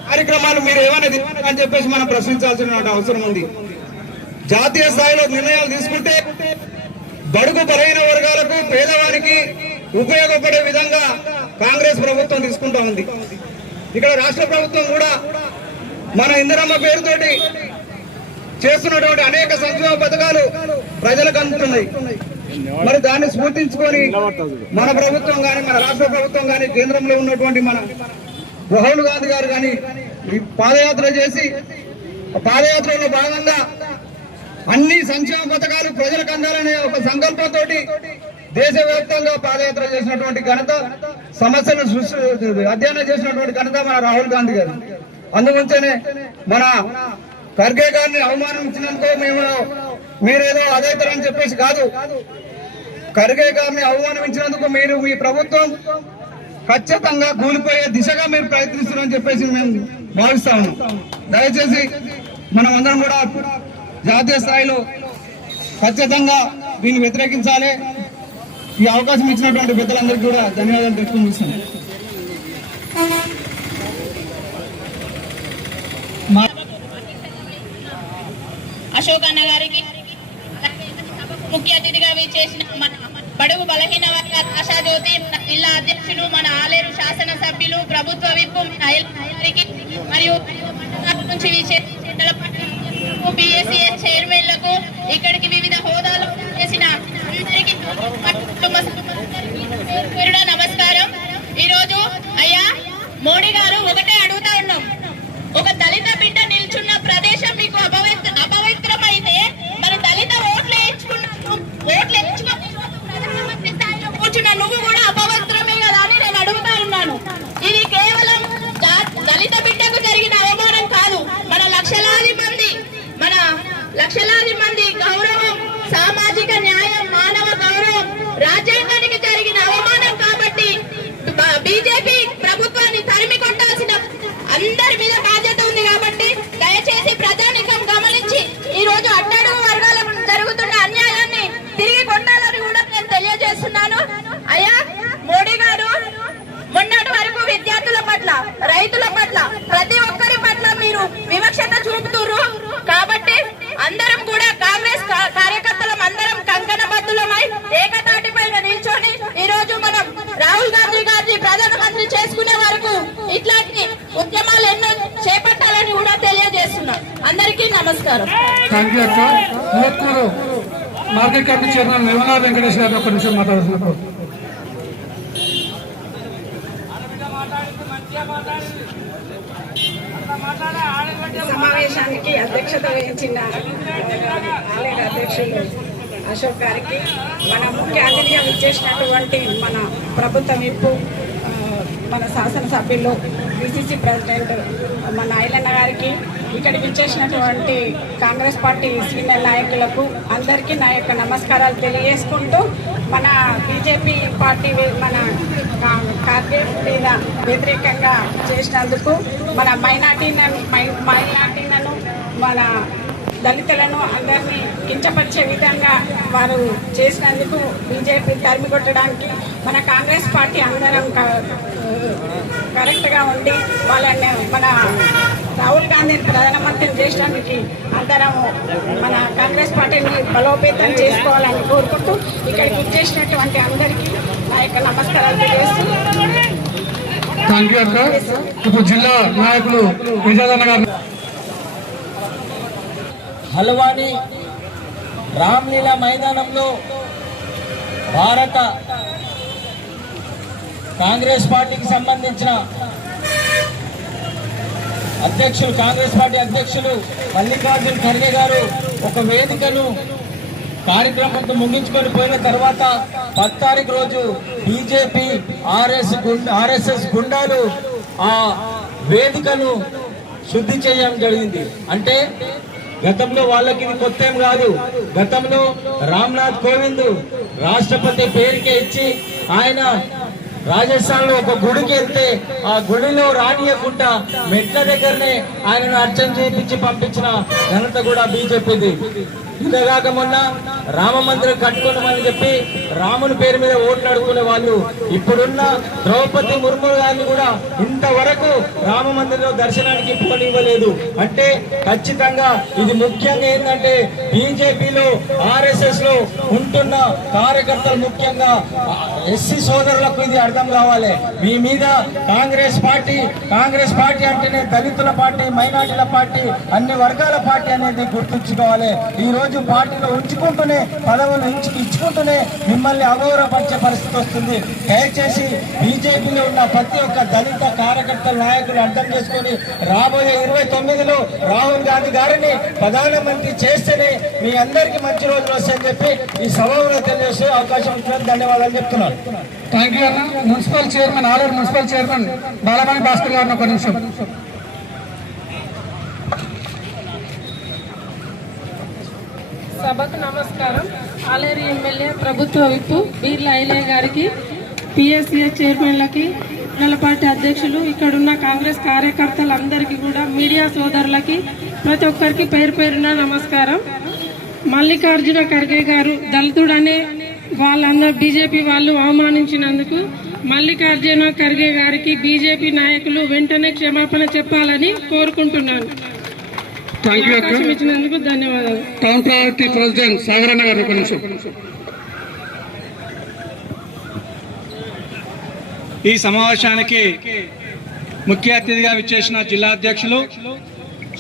కార్యక్రమాలు మీరు ఏమైనా అని చెప్పేసి మనం ప్రశ్నించాల్సిన అవసరం ఉంది. జాతీయ స్థాయిలో నిర్ణయాలు తీసుకుంటే బడుగు బలహీన వర్గాలకు పేదవానికి ఉపయోగపడే విధంగా కాంగ్రెస్ ప్రభుత్వం తీసుకుంటా ఉంది. ఇక్కడ రాష్ట్ర ప్రభుత్వం కూడా మన ఇందిరమ్మ పేరుతోటి చేస్తున్నటువంటి అనేక సంక్షేమ పథకాలు ప్రజలకు అందుతున్నాయి. మరి దాన్ని స్ఫూర్తించుకొని మన ప్రభుత్వం కానీ, మన రాష్ట్ర ప్రభుత్వం కానీ, కేంద్రంలో ఉన్నటువంటి మన రాహుల్ గాంధీ గారు కానీ ఈ పాదయాత్ర చేసి పాదయాత్రలో భాగంగా అన్ని సంక్షేమ పథకాలు ప్రజలకు అందాలనే ఒక సంకల్పంతో దేశవ్యాప్తంగా పాదయాత్ర చేసినటువంటి ఘనత, సమస్యలను అధ్యయనం చేసినటువంటి ఘనత మన రాహుల్ గాంధీ గారు. అందుగురించనే మన ఖర్గే గారిని అవమానించినందుకు మీరేదో అదేతరని చెప్పేసి కాదు, ఖర్గే గారిని అవమానించినందుకు మీ ప్రభుత్వం ఖచ్చితంగా కూలిపోయే దిశగా మీరు ప్రయత్నిస్తున్నారని చెప్పేసి మేము భావిస్తా ఉన్నాం. దయచేసి మనం అందరం కూడా జాతీయ స్థాయిలో ఖచ్చితంగా దీన్ని వ్యతిరేకించాలి. ఈ అవకాశం ఇచ్చినటువంటి పెద్దలందరికీ కూడా ధన్యవాదాలు తెలుపుకుంటున్నాను. అశోక్ అన్న గారికి, ముఖ్య అతిథిగా చేసిన మన బడుగు బలహీన వర్గాల ఆశాజ్యోతి మన జిల్లా అధ్యక్షులు, మన ఆలేరు శాసనసభ్యులు, ప్రభుత్వ విప్పు గారికి, మరియు నుంచి BSES చైర్మన్లకు, ఇక్కడికి వివిధ హోదాలు చేసిన అందరికీ నమస్కారం. ఈరోజు అయ్యా మోడీ గారు ఒకటే అడుగుతా ఉన్నాం, ఒక దళిత బిడ్డ నిల్చున్న ప్రదేశం మీకు అపవిత్రమైతే మరి దళిత ఓట్లు వేయించుకుని ప్రధానమంత్రి స్థాయిలో కూర్చున్న నువ్వు కూడా అపవిత్రమే కదా అని నేను అడుగుతా ఉన్నాను. ఇది కేవలం దళిత బిడ్డకు జరిగిన అవమానం కాదు, మన లక్షలాది మంది గౌరవం, సామాజిక న్యాయం, మానవ గౌరవం, రాజ్యాంగానికి జరిగిన అవమానం. కాబట్టి బీజేపీ ప్రభుత్వాన్ని తరిమి కొట్టాల్సిన అందరి మీద బాధ్యత ఉంది. కాబట్టి దయచేసి ప్రజానికం గమనించి ఈ రోజు అట్టడుగు వర్గాలకు జరుగుతున్న అన్యాయాన్ని తిరిగి కొట్టాలని కూడా నేను తెలియజేస్తున్నాను. అయ్యా మోడీ గారు మొన్నటి వరకు విద్యార్థుల పట్ల, రైతుల పట్ల, ప్రతి ఒక్కరి పట్ల మీరు వివక్షత చూపుతున్నారు. కాబట్టి అందరం కూడా కాంగ్రెస్ కార్యకర్తలం అందరం కంకణబద్దులమై ఏకతాటిపై నిల్చొని ఈ రోజు మనం రాహుల్ గాంధీ గారిని ప్రధానమంత్రి చేసుకునే వరకు ఇట్లాంటి ఉద్యమాలు ఎన్నో చేపట్టాలని కూడా తెలియజేస్తున్నాం. అందరికీ నమస్కారం. Market committee chairman Nirmala Venkatesh గారు ఒక నిమిషం మాట్లాడుతున్నారు. సమావేశానికి అధ్యక్షత వహించిన ఆలయ అధ్యక్షులు అశోక్ గారికి, మన ముఖ్య అతిథిగా విచ్చేసినటువంటి మన ప్రభుత్వ విప్పు, మన శాసనసభ్యులు, పిసిసి ప్రెసిడెంట్ మన ఐలన్న గారికి, ఇక్కడ విచ్చేసినటువంటి కాంగ్రెస్ పార్టీ సీనియర్ నాయకులకు అందరికీ నా యొక్క నమస్కారాలు తెలియజేసుకుంటూ, మన బీజేపీ పార్టీ మన ఖర్గే మీద వ్యతిరేకంగా చేసినందుకు మన మైనార్టీలను మన దళితులను అందరినీ కించపరిచే విధంగా వారు చేసినందుకు బీజేపీ తరిమి కొట్టడానికి మన కాంగ్రెస్ పార్టీ అందరం కరెక్ట్గా ఉండి వాళ్ళని మన రాహుల్ గాంధీని ప్రధానమంత్రిని చేయడానికి అందరం మన కాంగ్రెస్ పార్టీని బలోపేతం చేసుకోవాలని కోరుకుంటూ ఇక్కడికి వచ్చేసినటువంటి అందరికీ నా యొక్క నమస్కారాలు తెలియజేస్తూ ఇప్పుడు జిల్లా నాయకులు విజయదన్న గారు. హల్వాని రామ్లీలా మైదానంలో భారత కాంగ్రెస్ పార్టీకి సంబంధించిన అధ్యక్షులు, కాంగ్రెస్ పార్టీ అధ్యక్షులు మల్లికార్జున ఖర్గే గారు ఒక వేదికను కార్యక్రమంతో ముగించుకొని పోయిన తర్వాత 10 తారీఖు రోజు బీజేపీ ఆర్ఎస్ఎస్ గుండాలు ఆ వేదికను శుద్ధి చేయడం జరిగింది. అంటే గతంలో వాళ్ళకి ఇది కొత్త ఏం కాదు. గతంలో రామ్నాథ్ కోవింద్ రాష్ట్రపతి పేరుకే ఇచ్చి ఆయన రాజస్థాన్ లో ఒక గుడికి వెళ్తే ఆ గుడిలో రానియకుండా మెట్ల దగ్గరనే ఆయనను అర్చన చేయించి పంపించిన ఘనత కూడా బీజేపీది. ఇదిగాక మొన్న రామ మందిరం కట్టుకున్నామని చెప్పి రాముని పేరు మీద ఓట్లు అడుగుకునే వాళ్ళు ఇప్పుడున్న ద్రౌపది ముర్ము గారిని కూడా ఇంతవరకు రామ మందిరం దర్శనానికి పోనివ్వలేదు. అంటే ఖచ్చితంగా ఇది ముఖ్యంగా ఏంటంటే బీజేపీలో ఆర్ఎస్ఎస్ లో ఉంటున్న కార్యకర్తలు, ముఖ్యంగా ఎస్సీ సోదరులకు ఇది అర్థం కావాలి. మీ మీద కాంగ్రెస్ పార్టీ అంటేనే దళితుల పార్టీ, మైనార్టీల పార్టీ, అన్ని వర్గాల పార్టీ అనేది గుర్తుంచుకోవాలి. ఈ రోజు పార్టీలో ఉంచుకుంటూనే, పదవులు ఇచ్చుకుంటూనే మిమ్మల్ని అగౌరవపరిచే పరిస్థితి వస్తుంది. దయచేసి బీజేపీలో ఉన్న ప్రతి ఒక్క దళిత కార్యకర్తల నాయకులు అర్థం చేసుకొని రాబోయే 29లో రాహుల్ గాంధీ గారిని ప్రధానమంత్రి చేస్తేనే మీ అందరికీ మంచి రోజులు వస్తాయని చెప్పి ఈ సభలో తెలియజేసే అవకాశం ఇచ్చినందుకు ధన్యవాదాలు చెప్తున్నాను. థ్యాంక్ యూ అన్న. Municipal chairman, Aluru municipal chairman Balamani Bhaskar గారిని ఒక నిమిషం. సభకు నమస్కారం. ఆలేరు ఎమ్మెల్యే, ప్రభుత్వ విప్ బీర్ల ఐలయ్య గారికి, పిఎస్సిఏ చైర్మన్లకి, మండల పార్టీ అధ్యక్షులు, ఇక్కడున్న కాంగ్రెస్ కార్యకర్తలందరికీ కూడా, మీడియా సోదరులకి, ప్రతి ఒక్కరికి పేరు పేరున నమస్కారం. మల్లికార్జున ఖర్గే గారు దళితుడనే వాళ్ళందరూ బీజేపీ వాళ్ళు అవమానించినందుకు మల్లికార్జున ఖర్గే గారికి బీజేపీ నాయకులు వెంటనే క్షమాపణ చెప్పాలని కోరుకుంటున్నాను. అవకాశం ఇచ్చినందుకు ధన్యవాదాలు. టౌన్ పార్టీ ప్రెసిడెంట్ సాగరన్న గారు ఒక నిమిషం. ఈ సమావేశానికి ముఖ్య అతిథిగా విచ్చేసిన జిల్లా అధ్యక్షులు,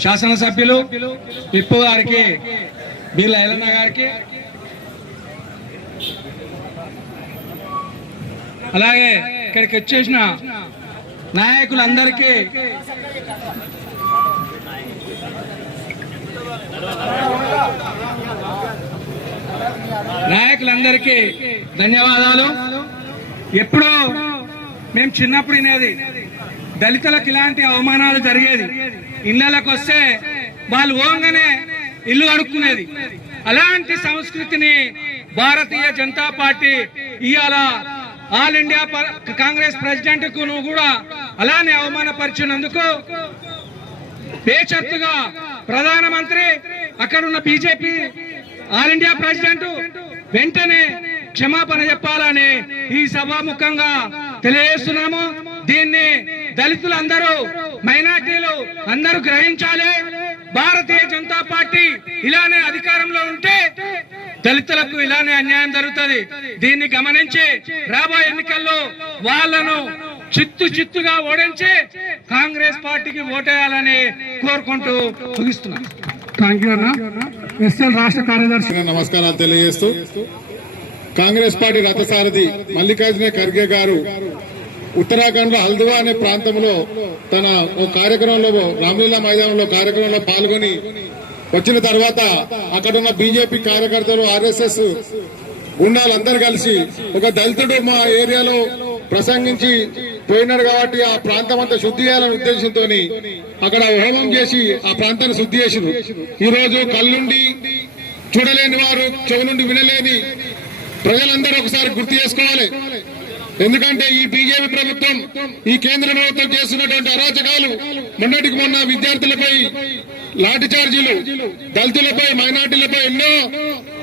శాసనసభ్యులు, విప్పు గారికి, బీర్ల ఐలన్న గారికి, అలాగే ఇక్కడికి వచ్చేసిన నాయకులందరికీ ధన్యవాదాలు. ఎప్పుడో మేము చిన్నప్పుడు వినేది, దళితులకు ఇలాంటి అవమానాలు జరిగేది. ఇళ్లకు వస్తే వాళ్ళు ఓంగానే ఇల్లు అడుక్కునేది. అలాంటి సంస్కృతిని భారతీయ జనతా పార్టీ ఇవాళ ఆల్ ఇండియా కాంగ్రెస్ ప్రెసిడెంట్ కు కూడా అలానే అవమానపరిచినందుకు బేషరతుగా ప్రధానమంత్రి, అక్కడున్న బీజేపీ ఆల్ ఇండియా ప్రెసిడెంట్ వెంటనే క్షమాపణ చెప్పాలని ఈ సభాముఖంగా తెలియజేస్తున్నాము. దీన్ని దళితులందరూ, మైనార్టీలు అందరూ గ్రహించాలి. భారతీయ జనతా పార్టీ ఇలానే అధికారంలో ఉంటే దళితులకు ఇలానే అన్యాయం జరుగుతుంది. దీన్ని గమనించి రాబోయే ఎన్నికల్లో వాళ్ళను చిత్తుగా ఓడించి కాంగ్రెస్ పార్టీకి ఓటేయాలని కోరుకుంటూ ముగిస్తున్నాను. థ్యాంక్ యూ అన్న. ఎస్ఎల్ రాష్ట్ర కార్యదర్శి నమస్కారాలు తెలియజేస్తూ, కాంగ్రెస్ పార్టీ రథసారథి మల్లికార్జున ఖర్గే గారు ఉత్తరాఖండ్ లో హల్ద్వా అనే ప్రాంతంలో తన ఓ కార్యక్రమంలో, రామ్లీలా మైదానంలో కార్యక్రమంలో పాల్గొని వచ్చిన తర్వాత అక్కడ ఉన్న బీజేపీ కార్యకర్తలు, ఆర్ఎస్ఎస్ గుండాలందరూ కలిసి ఒక దళితుడు మా ఏరియాలో ప్రసంగించి పోయినాడు కాబట్టి ఆ ప్రాంతం అంతా శుద్ధి చేయాలనే ఉద్దేశంతో అక్కడ హోమం చేసి ఆ ప్రాంతాన్ని శుద్ధి చేసింది. ఈ రోజు కళ్ళుండి చూడలేని వారు, చెవి నుండి వినలేని ప్రజలందరూ ఒకసారి గుర్తు చేసుకోవాలి. ఎందుకంటే ఈ బీజేపీ ప్రభుత్వం, ఈ కేంద్ర ప్రభుత్వం చేస్తున్నటువంటి అరాచకాలు, మొన్నటికి మొన్న విద్యార్థులపై లాఠీ చార్జీలు, దళితులపై, మైనార్టీలపై ఎన్నో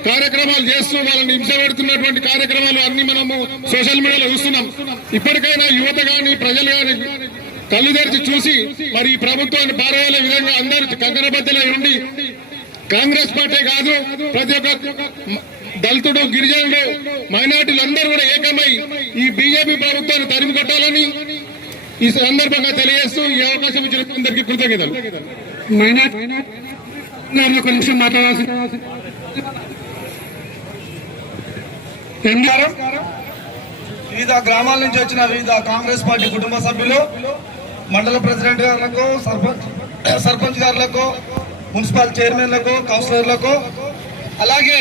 కార్యక్రమాలు చేస్తూ వాళ్ళని హింస పెడుతున్నటువంటి కార్యక్రమాలు అన్ని మనము సోషల్ మీడియాలో చూస్తున్నాం. ఇప్పటికైనా యువత గాని, ప్రజలు గాని కళ్ళు తెరిచి చూసి మరి ఈ ప్రభుత్వాన్ని పారవేలే విధంగా అందరూ కంకణబద్ధులై ఉండి, కాంగ్రెస్ పార్టీ కాదు, ప్రతి ఒక్క దళితుడు, గిరిజనుడు, మైనార్టీలు అందరూ కూడా ఏకమై ఈ బీజేపీ ప్రభుత్వాన్ని తరిమి కొట్టాలని ఈ సందర్భంగా తెలియజేస్తూ ఈ అవకాశం ఇచ్చిన అందరికీ కృతజ్ఞతలు. ఒక నిమిషం మాట్లాడాల్సి. వివిధ గ్రామాల నుంచి వచ్చిన వివిధ కాంగ్రెస్ పార్టీ కుటుంబ సభ్యులు, మండల ప్రెసిడెంట్ గారులకు, సర్పంచ్ గారులకు, మున్సిపల్ చైర్మన్లకు, కౌన్సిలర్లకు, అలాగే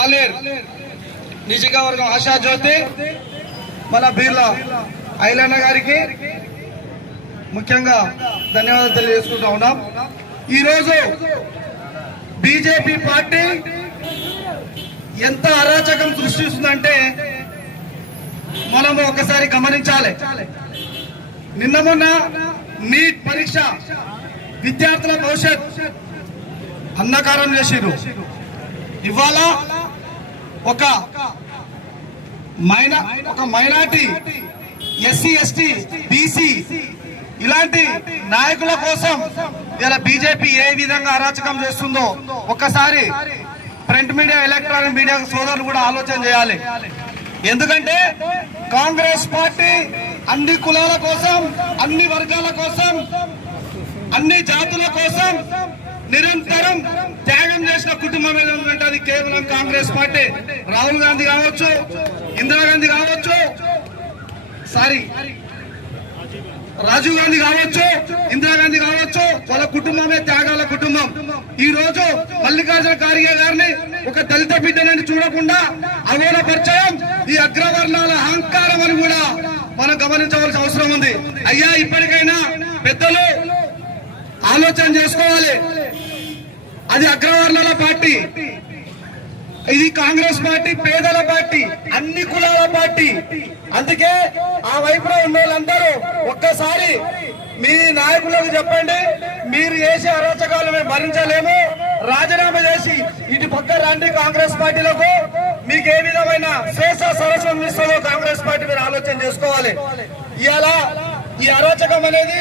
ఆలేర్ నియోజకవర్గం ఆశాజ్యోతి మన బీర్ల ఐలన్న గారికి ముఖ్యంగా ధన్యవాదాలు తెలియజేసుకుంటా ఉన్నాం. ఈరోజు బీజేపీ పార్టీ ఎంత అరాచకం సృష్టిస్తుందంటే మనము ఒకసారి గమనించాలి. నిన్న మొన్న నీట్ పరీక్ష విద్యార్థుల భవిష్యత్ అంధకారం చేసిరు. ఇవాళ ఒక మైనార్టీ, ఎస్సీ, ఎస్టీ, బీసీ ఇలాంటి నాయకుల కోసం ఇలా బీజేపీ ఏ విధంగా అరాచకం చేస్తుందో ఒక్కసారి ప్రింట్ మీడియా, ఎలక్ట్రానిక్ మీడియా సోదరులు కూడా ఆలోచన చేయాలి. ఎందుకంటే కాంగ్రెస్ పార్టీ అన్ని కులాల కోసం, అన్ని వర్గాల కోసం, అన్ని జాతుల కోసం నిరంతరం త్యాగం చేసిన కుటుంబం ఏదంటే అది కేవలం కాంగ్రెస్ పార్టీ. రాహుల్ గాంధీ కావచ్చు, ఇందిరాగాంధీ కావచ్చు, రాజీవ్ గాంధీ కావచ్చు, ఇందిరాగాంధీ కావచ్చు, వాళ్ళ కుటుంబమే త్యాగాల కుటుంబం. ఈ రోజు మల్లికార్జున ఖార్గే గారిని ఒక దళిత బిడ్డని చూడకుండా అవమానపరచడం ఈ అగ్రవర్ణాల అహంకారం అని కూడా మనం గమనించవలసిన అవసరం ఉంది. అయ్యా, ఇప్పటికైనా పెద్దలు ఆలోచన చేసుకోవాలి. అది అగ్రవర్ణాల పార్టీ, ఇది కాంగ్రెస్ పార్టీ పేదల పార్టీ, అన్ని కులాల పార్టీ. అందుకే ఆ వైపులో ఉన్న వాళ్ళందరూ ఒక్కసారి మీ నాయకులకు చెప్పండి, మీరు చేసే అరాచకాలు మేము భరించలేము, రాజీనామా చేసి ఇటు పక్క రండి కాంగ్రెస్ పార్టీలకు. మీకు ఏ విధమైన శేష సరస్వం ఇస్తుందో కాంగ్రెస్ పార్టీ మీరు ఆలోచన చేసుకోవాలి. ఇవాళ ఈ అరాచకం అనేది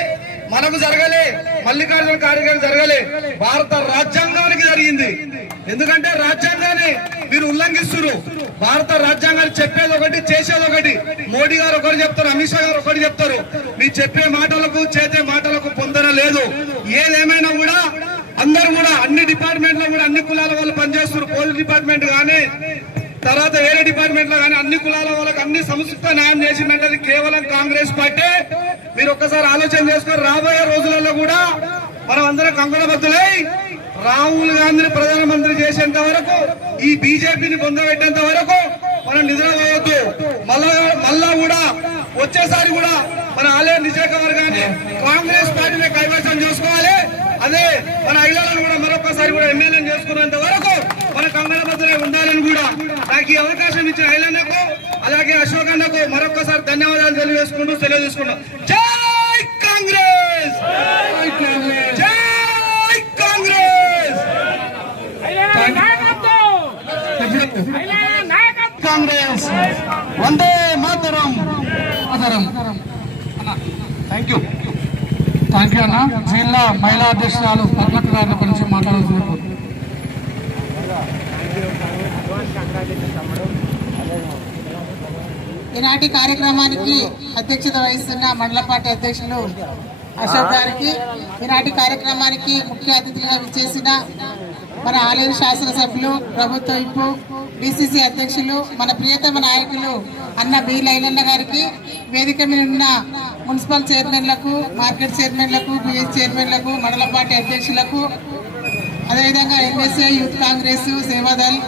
మనకు జరగలే, మల్లికార్జున ఖార్గే జరగలే, భారత రాజ్యాంగానికి జరిగింది. ఎందుకంటే రాజ్యాంగాన్ని మీరు ఉల్లంఘిస్తున్నారు. భారత రాజ్యాంగాన్ని చెప్పేది ఒకటి, చేసేది ఒకటి. మోడీ గారు ఒకటి చెప్తారు, అమిత్ షా గారు ఒకటి చెప్తారు. మీరు చెప్పే మాటలకు చేసే మాటలకు పొందన లేదు. ఏదేమైనా కూడా అందరూ కూడా అన్ని డిపార్ట్మెంట్ లో కూడా అన్ని కులాల వాళ్ళు పనిచేస్తున్నారు. పోలీస్ డిపార్ట్మెంట్ కానీ, తర్వాత వేరే డిపార్ట్మెంట్ లో కానీ అన్ని కులాల వాళ్ళకి అన్ని సంస్కృత న్యాయం చేసిందంటే అది కేవలం కాంగ్రెస్ పార్టీ. మీరు ఒక్కసారి ఆలోచన చేసుకొని రాబోయే రోజులలో కూడా మనం అందరం కంకణబద్ధులై రాహుల్ గాంధీని ప్రధానమంత్రి చేసేంత వరకు, ఈ బీజేపీని పొందబెట్టేంత వరకు మనం నిద్రపోవద్దు. మళ్ళా కూడా వచ్చేసారి కూడా మన ఆలయ నియోజకవర్గాన్ని కాంగ్రెస్ పార్టీని కైవసం చేసుకోవాలి. అదే మన ఐలాలను కూడా మరొకసారి కూడా ఎమ్మెల్యేని చేసుకునేంత వరకు మన కంకణబద్ధులై ఉండాలని కూడా నాకు ఈ అవకాశం ఇచ్చిన ఐలన్నకు, అలాగే అశోక్ అన్నకు మరొకసారి ధన్యవాదాలు తెలియజేసుకుంటూ సెలవు తీసుకున్నాం. జై కాంగ్రెస్, జై కాంగ్రెస్, కాంగ్రెస్, వందే మాతరం. థ్యాంక్ యూ అన్న. జిల్లా మహిళా అధ్యక్షురాలు పద్మక గారి గురించి మాట్లాడుతున్నారు. ఈనాటి కార్యక్రమానికి అధ్యక్షత వహిస్తున్న మండల పార్టీ అధ్యక్షులు అశోక్ గారికి, ఈనాటి కార్యక్రమానికి ముఖ్య అతిథులుగా విచ్చేసిన మన ఆలేరు శాసనసభ్యులు, ప్రభుత్వ విప్, డిసిసి అధ్యక్షులు, మన ప్రియతమ నాయకులు అన్న బి లైలన్న గారికి, వేదిక మీద ఉన్న మున్సిపల్ చైర్మన్లకు, మార్కెట్ చైర్మన్లకు, బిఎస్ చైర్మన్లకు, మండల పార్టీ అధ్యక్షులకు, అదేవిధంగా NSA, youth Congress, Seva Dal,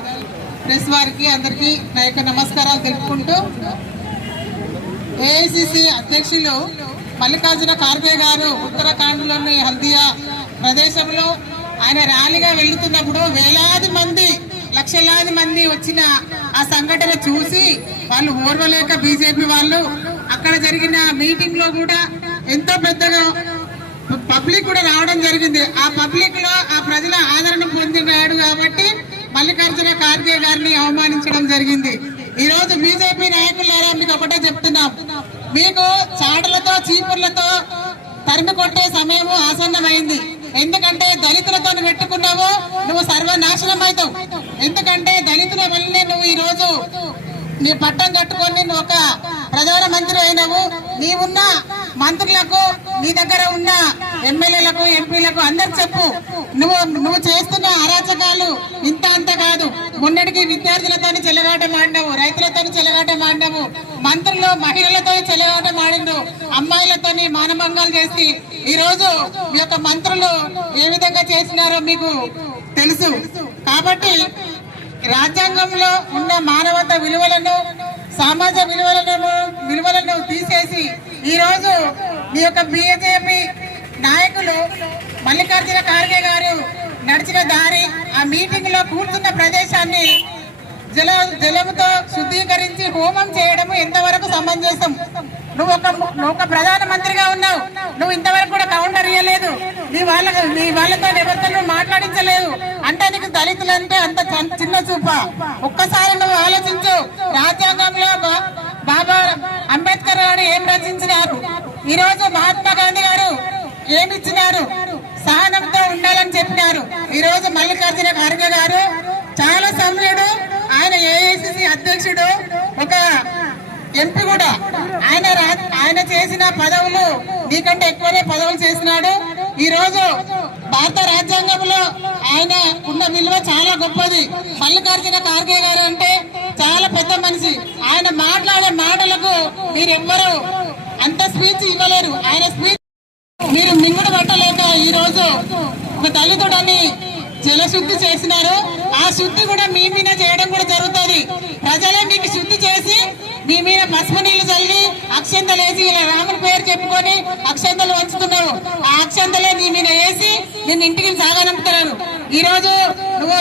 press వారికి అందరికీ నా యొక్క నమస్కారాలు తెలుపుకుంటూ, ఏఐసిసి అధ్యక్షులు మల్లికార్జున ఖార్గే గారు ఉత్తరాఖండ్లోని హల్దియా ప్రదేశంలో ఆయన ర్యాలీగా వెళ్తున్నప్పుడు వేలాది మంది, లక్షలాది మంది వచ్చిన ఆ సంఘటన చూసి వాళ్ళు ఓర్వలేక బీజేపీ వాళ్ళు అక్కడ జరిగిన మీటింగ్ లో కూడా ఎంతో పెద్దగా పబ్లిక్ కూడా రావడం జరిగింది. ఆ పబ్లిక్ లో ఆ ప్రజల ఆదరణ పొందినాడు కాబట్టి మల్లికార్జున ఖార్గే గారిని అవమానించడం జరిగింది. ఈ రోజు బీజేపీ నాయకులారా మీకు ఒకటే చెప్తున్నాం, మీకు చాటలతో చీపుర్లతో తరిమి కొట్టే సమయము ఆసన్నమైంది. ఎందుకంటే దళితులతో పెట్టుకున్నావు, నువ్వు సర్వనాశనం అవుతావు. ఎందుకంటే దళితుల వల్లనే నువ్వు ఈ రోజు నీ పట్టం కట్టుకొని నువ్వు ఒక ప్రధానమంత్రి అయినవు. నీవున్న మంత్రులకు, నీ దగ్గర ఉన్న ఎమ్మెల్యేలకు, ఎంపీలకు అందరు చెప్పు, నువ్వు చేస్తున్న అరాచకాలు ఇంత అంత కాదు. మొన్నటికి విద్యార్థులతో చెలగాటం ఆడినావు, రైతులతో చెలగాటం ఆడినావు, మంత్రులు మహిళలతో చెలగాటం ఆడిండు, అమ్మాయిలతో మానభంగాలు చేసి ఈ రోజు మీ యొక్క మంత్రులు ఏ విధంగా చేసినారో మీకు తెలుసు. కాబట్టి రాజ్యాంగంలో ఉన్న మానవత విలువలను, సమాజ విలువలను తీసేసి ఈ రోజు మీ యొక్క బీజేపీ నాయకులు మల్లికార్జున ఖార్గే గారు నడిచిన దారి, ఆ మీటింగ్ లో కూర్చున్న ప్రదేశాన్ని జలముతో శుద్ధీకరించి హోమం చేయడం ఎంతవరకు సమంజసం? నువ్వు ఒక ప్రధానమంత్రిగా ఉన్నావు, నువ్వు ఇంతవరకు కూడా కౌంటర్ ఇయ్యలేదు, నీ వాళ్ళతో ఎవరితో మాట్లాడించలేదు అంటే నీకు దళితులు అంటే అంత చిన్న చూప? ఒక్కసారి నువ్వు ఆలోచించు. రాజ్యాంగంలో బాబా అంబేద్కర్ గారు ఏం రచించినారు, ఈ రోజు మహాత్మా గాంధీ గారు ఏమిచ్చినారు? సహనంతో ఉండాలని చెప్పినారు. ఈ రోజు మల్లికార్జున ఖార్గే గారు చాలా సౌమ్యుడు, ఆయన ఏఐసిసి అధ్యక్షుడు, ఒక ఎంపీ కూడా. ఆయన చేసిన పదవులు నీకంటే ఎక్కువనే పదవులు చేసినాడు. ఈ రోజు భారత రాజ్యాంగంలో ఆయన ఉన్న విలువ చాలా గొప్పది. మల్లికార్జున ఖార్గే గారు అంటే చాలా పెద్ద మనిషి. ఆయన మాట్లాడే మాటలకు మీరెవ్వరూ అంత స్పీచ్ ఇవ్వలేరు. ఆయన స్పీచ్ మీరు మింగుడు పట్టలేక ఈ రోజు ఒక దళితుడని జలశుద్ధి చేసినారు. ఆ శుద్ధి కూడా మీ మీద చేయడం కూడా జరుగుతుంది. ప్రజలే మీకు శుద్ధి చేసి మీ మీద పసుపు నీళ్లు చల్లి అక్షంతలు వేసి ఇలా రాముని పేరు చెప్పుకొని అక్షంతలు వంచుతున్నావు. ఆ అక్షంతలే నీ మీద వేసి నిన్ను ఇంటికి సాగనంపుతున్నారు. ఈ రోజు నువ్వు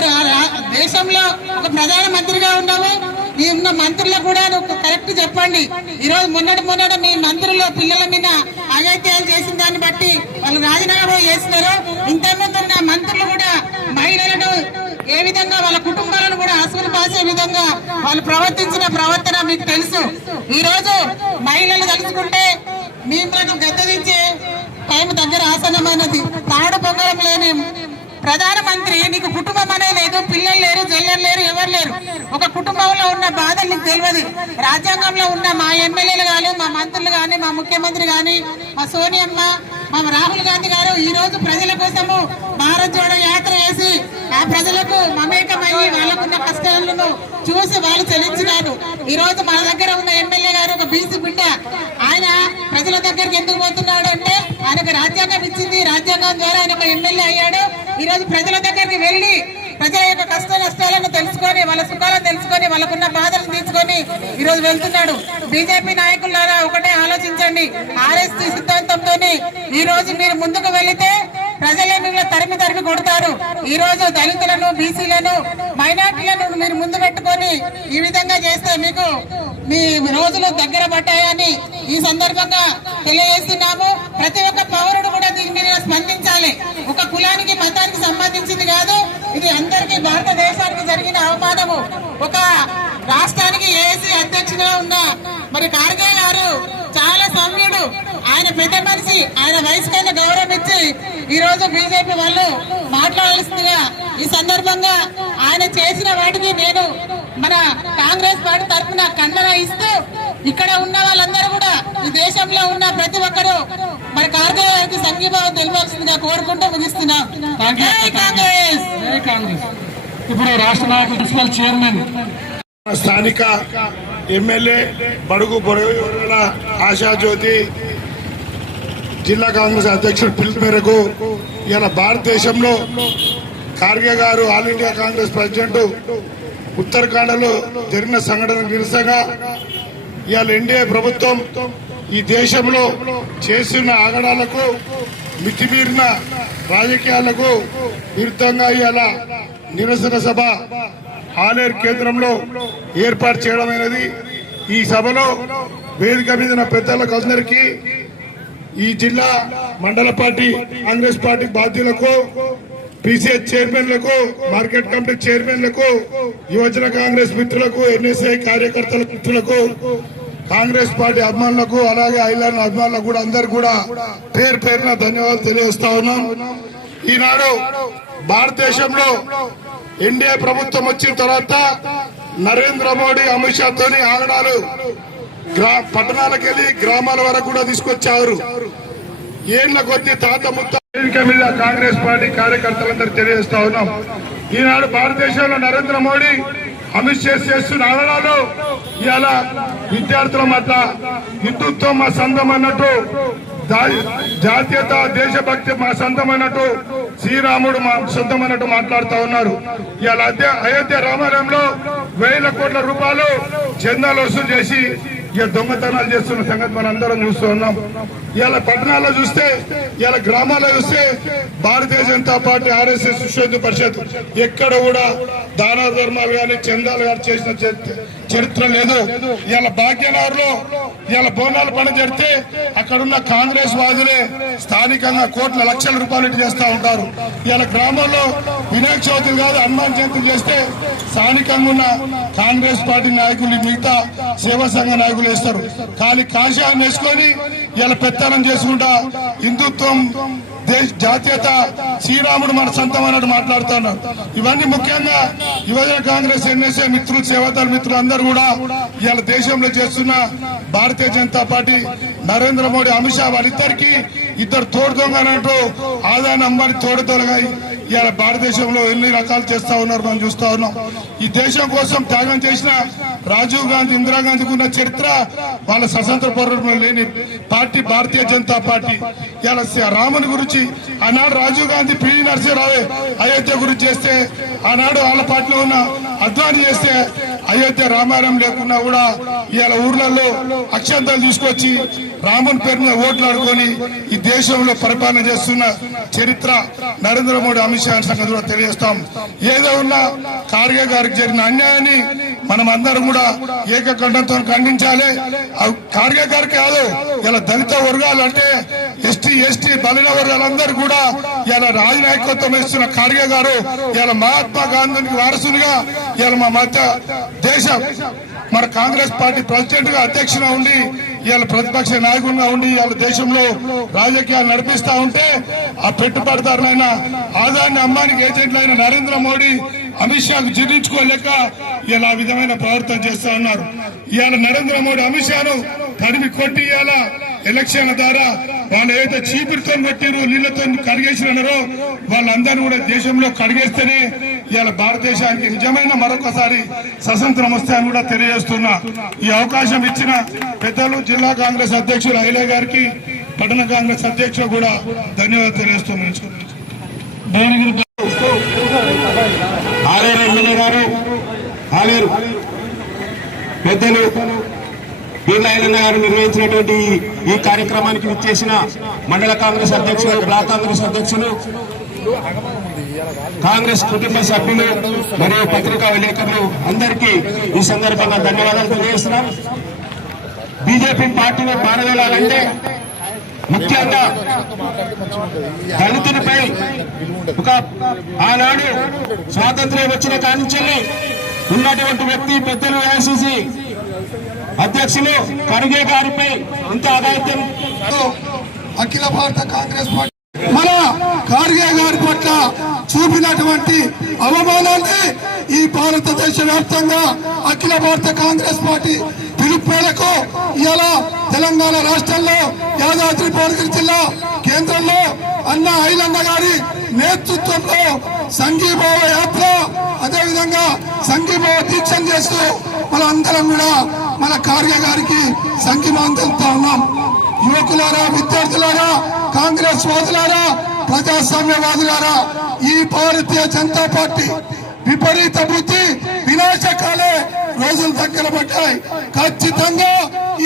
దేశంలో ఒక ప్రధాన మంత్రిగా ఉన్నావు. మీ ఉన్న మంత్రులకు కూడా నువ్వు కరెక్ట్ చెప్పండి. ఈ రోజు మొన్నటి మీ మంత్రులు పిల్లల మీద అఘాయిత్యాలు చేసిన దాన్ని బట్టి వాళ్ళు రాజీనామా చేస్తున్నారు. ఇంతకుముందు ఉన్న మంత్రులు కూడా మహిళలను ఏ విధంగా వాళ్ళ కుటుంబాలను కూడా అసలు పాసే విధంగా వాళ్ళు ప్రవర్తించిన ప్రవర్తన మీకు తెలుసు. ఈ రోజు మహిళలు తలుచుకుంటే మీ ఇంట్లో గద్దెదించే టైం దగ్గర ఆసనమైనది. తాడు పొంగడం లేని ప్రధానమంత్రి, నీకు కుటుంబం అనే లేదు, పిల్లలు లేరు, జల్లెలు లేరు, ఎవరు లేరు. ఒక కుటుంబంలో ఉన్న బాధలు నీకు తెలియదు. రాజ్యాంగంలో ఉన్న మా ఎమ్మెల్యేలు కానీ, మా మంత్రులు కానీ, మా ముఖ్యమంత్రి కానీ, మా సోనియమ్మ, మా రాహుల్ గాంధీ గారు ఈ రోజు ప్రజల కోసము భారత్ జోడో యాత్ర చేసి ఆ ప్రజలకు మమేకమయ్యి వాళ్ళకున్న కష్టాలను చూసి వాళ్ళు చెల్లించినారు. ఈ రోజు మన దగ్గర ఉన్న ఎమ్మెల్యే గారు ఒక బీసీ బిడ్డ, ఆయన ప్రజల దగ్గరికి ఎందుకు పోతున్నాడు అంటే ఆయనకు రాజ్యాంగం ఇచ్చింది, రాజ్యాంగం ద్వారా ఆయన ఒక ఎమ్మెల్యే అయ్యాడు. ఈ రోజు ప్రజల దగ్గరికి వెళ్లి ప్రజల యొక్క కష్ట నష్టాలను తెలుసుకొని, వాళ్ళ సుఖాలను తెలుసుకొని, వాళ్ళకున్న బాధలను తీసుకొని ఈ రోజు వెళ్తున్నాడు. బీజేపీ నాయకులారా ఒకటే ఆలోచించండి. ఆర్ఎస్పీ సిద్ధాంతంతో ఈ రోజు మీరు ముందుకు వెళితే ప్రజలే మిమ్మల్ని తరిమి కొడతారు. ఈ రోజు దళితులను, బీసీలను, మైనార్టీలను మీరు ముందు పెట్టుకొని ఈ విధంగా చేస్తే మీకు మీ రోజులు దగ్గర పట్టాయని ఈ సందర్భంగా తెలియజేస్తున్నాము. ప్రతి ఒక్క పౌరుడు కూడా దీని మీద స్పందించాలి. ఒక కులానికి, మతానికి సంబంధించింది కాదు. ఇది అందరికీ భారతదేశానికి జరిగిన అవమానము. ఒక రాష్ట్రానికి ఏసీ అధ్యక్షుడిగా ఉన్న మరి ఖార్గే గారు చాలా సౌమ్యుడు, ఆయన పెద్ద మనిషి, ఆయన వయసుకైనా గౌరవం ఇచ్చి ఈ రోజు బీజేపీ వాళ్ళు మాట్లాడాల్సిందిగా ఈ సందర్భంగా ఆయన చేసిన వాటికి నేను మన కాంగ్రెస్ పార్టీ తరఫున ఖండన ఇస్తూ ఇక్కడ ఉన్న వాళ్ళందరూ కూడా ఈ దేశంలో ఉన్న ప్రతి ఒక్కరు మరి ఖార్గే గారికి సంఘీభావం తెలిపాల్సిందిగా కోరుకుంటూ ముగిస్తున్నాం. కాంగ్రెస్. ఇప్పుడు రాష్ట్ర నాయకులు, ప్రిన్సిపల్ చైర్మన్, స్థానిక ఎమ్మెల్యే బడుగు బొరగల ఆశాజ్యోతి జిల్లా కాంగ్రెస్ అధ్యక్షుడు పిలుపు మేరకు ఇలా భారతదేశంలో ఖార్గే గారు ఆల్ ఇండియా కాంగ్రెస్ ప్రెసిడెంట్ ఉత్తరాఖండ్లో జరిగిన సంఘటనకు నిరసనగా ఇవాళ ఎన్డీఏ ప్రభుత్వం ఈ దేశంలో చేస్తున్న ఆగడాలకు, మితిమీరిన రాజకీయాలకు విరుద్ధంగా ఇవాళ నిరసన సభ ఆలేరు కేంద్రంలో ఏర్పాటు చేయడమైనది. ఈ సభలో వేదిక మీద పెద్దలకు అందరికీ, ఈ జిల్లా మండల పార్టీ కాంగ్రెస్ పార్టీ బాధ్యులకు, పిసిఎస్ చైర్మన్లకు, మార్కెట్ కమిటీ చైర్మన్లకు, యువజన కాంగ్రెస్ మిత్రులకు, ఎన్ఎస్ఐ కార్యకర్తల మిత్రులకు, కాంగ్రెస్ పార్టీ అభిమానులకు, అలాగే ఐలాండ్ అభిమానులకు కూడా అందరు కూడా పేరు పేరున ధన్యవాదాలు తెలియజేస్తా ఉన్నాం. ఈనాడు భారతదేశంలో ఎన్డీఏ ప్రభుత్వం వచ్చిన తర్వాత నరేంద్ర మోడీ, అమిత్ షా తోని ఆగడాలు పట్టణాలకు వెళ్ళి గ్రామాల వరకు కూడా తీసుకొచ్చారు. ఏళ్ల కొద్ది తాత ముత్త వేదిక మీద కాంగ్రెస్ పార్టీ కార్యకర్తలందరూ తెలియజేస్తా ఉన్నాం. ఈనాడు భారతదేశంలో నరేంద్ర మోడీ అమిత్ షా చేస్తున్న ఆందోళనలు ఇవాళ విద్యార్థుల మధ్య హిందుత్వం మా సొంతం అన్నట్టు, జాతీయత దేశభక్తి మా సొంతం అన్నట్టు, శ్రీరాముడు మా సొంతం అన్నట్టు మాట్లాడుతూ ఉన్నారు. ఇవాళ అయోధ్య రామాలయంలో వేల కోట్ల రూపాయలు చందాలు వసూలు చేసి ఇక దొంగతనాలు చేస్తున్న సంగతి మనం అందరం చూస్తూ ఉన్నాం. ఇలా పట్టణాల్లో చూస్తే, ఇలా గ్రామాల్లో చూస్తే భారతీయ జనతా పార్టీ, ఆర్ఎస్ఎస్, విశ్వ హిందూ పరిషత్ ఎక్కడ కూడా దాన ధర్మాలు కానీ చందాలు కానీ చేసిన చరిత్ర లేదు. ఇలా భాగ్యనగర్లో ఇలా బోనాల పండుగ జరిగితే అక్కడున్న కాంగ్రెస్ వాదులే స్థానికంగా కోట్ల లక్షల రూపాయలు చేస్తూ ఉంటారు. ఇలా గ్రామంలో వినాయక చవితి కాదు హనుమాన్ జయంతి చేస్తే స్థానికంగా ఉన్న కాంగ్రెస్ పార్టీ నాయకులు మిగతా సేవా సంఘ నాయకులు వేస్తారు. కానీ కాషాయం వేసుకొని ఇలా పెత్తనం చేసుకుంటా హిందుత్వం జాతీయత శ్రీరాముడు మన సొంతం అన్నట్టు మాట్లాడుతున్నారు. ఇవన్నీ ముఖ్యంగా యువజన కాంగ్రెస్, ఎన్ఎస్ఏ మిత్రులు, సేవాదళ మిత్రులు అందరూ కూడా ఇవాళ దేశంలో చేస్తున్న భారతీయ జనతా పార్టీ, నరేంద్ర మోడీ, అమిత్ షా వాళ్ళిద్దరికి ఇద్దరు తోడు దొంగ అన్నట్టు ఆదాని అమ్మాని తోడు తొలగాయి ఇవాళ భారతదేశంలో ఎన్ని రకాలు చేస్తా ఉన్నారు మనం చూస్తా ఉన్నాం. ఈ దేశం కోసం త్యాగం చేసిన రాజీవ్ గాంధీ, ఇందిరాగాంధీకి ఉన్న చరిత్ర వాళ్ళ స్వతంత్ర పోరాటంలో లేని పార్టీ భారతీయ జనతా పార్టీ. ఇవాళ రాముని గురించి ఆనాడు రాజీవ్ గాంధీ, పివి నరసింహరావు అయోధ్య గురించి చేస్తే, ఆనాడు వాళ్ళ పార్టీలో ఉన్న అద్వానీ చేస్తే అయోధ్య రామాయణం లేకున్నా కూడా ఇవాళ ఊర్లలో అక్షంతలు తీసుకొచ్చి రాముని పేరు మీద ఓట్లు ఆడుకొని ఈ దేశంలో పరిపాలన చేస్తున్న చరిత్ర నరేంద్ర మోడీ, అమిత్ షా సంగతి కూడా తెలియజేస్తాం. ఏదో ఉన్నా ఖార్గే గారికి జరిగిన అన్యాయాన్ని మనం అందరం కూడా ఏకకంఠంతో ఖండించాలి. ఖార్గే గారికి కాదు, ఇలా దళిత వర్గాలు అంటే ఎస్టీ బలిన వర్గాలందరూ కూడా ఇలా రాజనాయకత్వం ఇస్తున్న ఖార్గే గారు ఇలా మహాత్మా గాంధీకి వారసునిగా ఇలా మా మధ్య దేశం మన కాంగ్రెస్ పార్టీ ప్రెసిడెంట్ గా, అధ్యక్షుగా ఉండి ఇవాళ ప్రతిపక్ష నాయకుడిగా ఉండి ఇవాళ దేశంలో రాజకీయాలు నడిపిస్తా ఉంటే ఆ పెట్టుబడిదారులైన ఆదాని అమ్మానికి ఏజెంట్లైన నరేంద్ర మోడీ, అమిత్ షాకు జీర్ణించుకోలేక ఇలా విధమైన ప్రవర్తన చేస్తా ఉన్నారు. ఇవాళ నరేంద్ర మోడీ అమిత్ షాను తరిమి కొట్టి ఇవాళ ఎలక్షన్ ద్వారా వాళ్ళు ఏదైతే చీపురితో కొట్టిరు, నీళ్లతో కడిగేసినారో వాళ్ళందరూ కూడా దేశంలో కడిగేస్తేనే ఇవాళ భారతదేశానికి నిజమైన మరొకసారి స్వతంత్రం వస్తాయని కూడా తెలియజేస్తున్నా. ఈ అవకాశం ఇచ్చిన పెద్దలు జిల్లా కాంగ్రెస్ అధ్యక్షులు ఐలే గారికి, పట్టణ కాంగ్రెస్ అధ్యక్షులు కూడా ధన్యవాదాలు తెలియజేస్తున్నాను. ఆలేరు ఎమ్మెల్యే గారు, ఆలేరు పెద్దలు వీరనాయన్న గారు నిర్వహించినటువంటి ఈ కార్యక్రమానికి విచ్చేసిన మండల కాంగ్రెస్ అధ్యక్షులు, బ్లాక్ కాంగ్రెస్ అధ్యక్షులు, కాంగ్రెస్ కుటుంబ సభ్యులు మరియు పత్రికా విలేకరులు అందరికీ ఈ సందర్భంగా ధన్యవాదాలు తెలియజేస్తున్నాం. బీజేపీ పార్టీని పారవేయాలంటే ముఖ్యంగా దళితులపై ఒక ఆనాడు స్వాతంత్ర్యం వచ్చిన కానించి ఉన్నటువంటి వ్యక్తి పెద్దలు ఏఐసీసీ అధ్యక్షులు ఖర్గే గారిపై ఇంత అఘాయిత్యం అఖిల భారత కాంగ్రెస్ పార్టీ మన ఖర్గే గారి పట్ల చూపినటువంటి అవమానాన్ని ఈ భారతదేశ వ్యాప్తంగా అఖిల భారత కాంగ్రెస్ పార్టీ పిలుపు మేరకు ఇలా తెలంగాణ రాష్ట్రంలో యాదాద్రి భువనగిరి జిల్లా కేంద్రంలో అన్న ఐలన్న గారి నేతృత్వంలో సంఘీభావ యాత్ర, అదేవిధంగా సంఘీభావ దీక్ష చేస్తూ మన అందరం కూడా మన ఖర్గే గారికి సంఘీభావం తెలుపుతా ఉన్నాం. యువకులారా, విద్యార్థులారా, కాంగ్రెస్ వాదులారా, ప్రజాస్వామ్యవాదులారా, ఈ భారతీయ జనతా పార్టీ విపరీత బుద్ధి వినాశకాలే రోజులు దగ్గర పడ్డాయి. ఖచ్చితంగా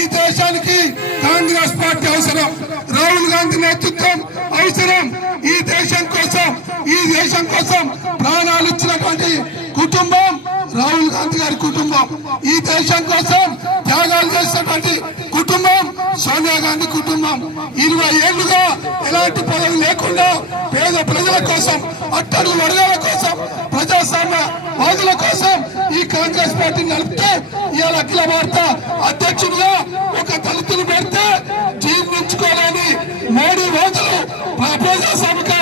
ఈ దేశానికి కాంగ్రెస్ పార్టీ అవసరం, రాహుల్ గాంధీ నేతృత్వం అవసరం. ఈ దేశం కోసం ప్రాణాలు ఇచ్చినటువంటి కుటుంబం రాహుల్ గాంధీ గారి కుటుంబం. ఈ దేశం కోసం త్యాగాలు చేసినటువంటి కుటుంబం సోనియా గాంధీ కుటుంబం. 20 ఏళ్లుగా ఎలాంటి పదవి లేకుండా పేద ప్రజల కోసం, అట్టడుగు వర్గాల కోసం, ప్రజాస్వామ్య వాదుల కోసం ఈ కాంగ్రెస్ పార్టీ నడుపుతూ ఇవాళ అఖిల భారత అధ్యక్షుడిగా ఒక దళితులు పెడితే జీర్ణించుకోలేని మోడీ వాదులు, ప్రజాస్వామిక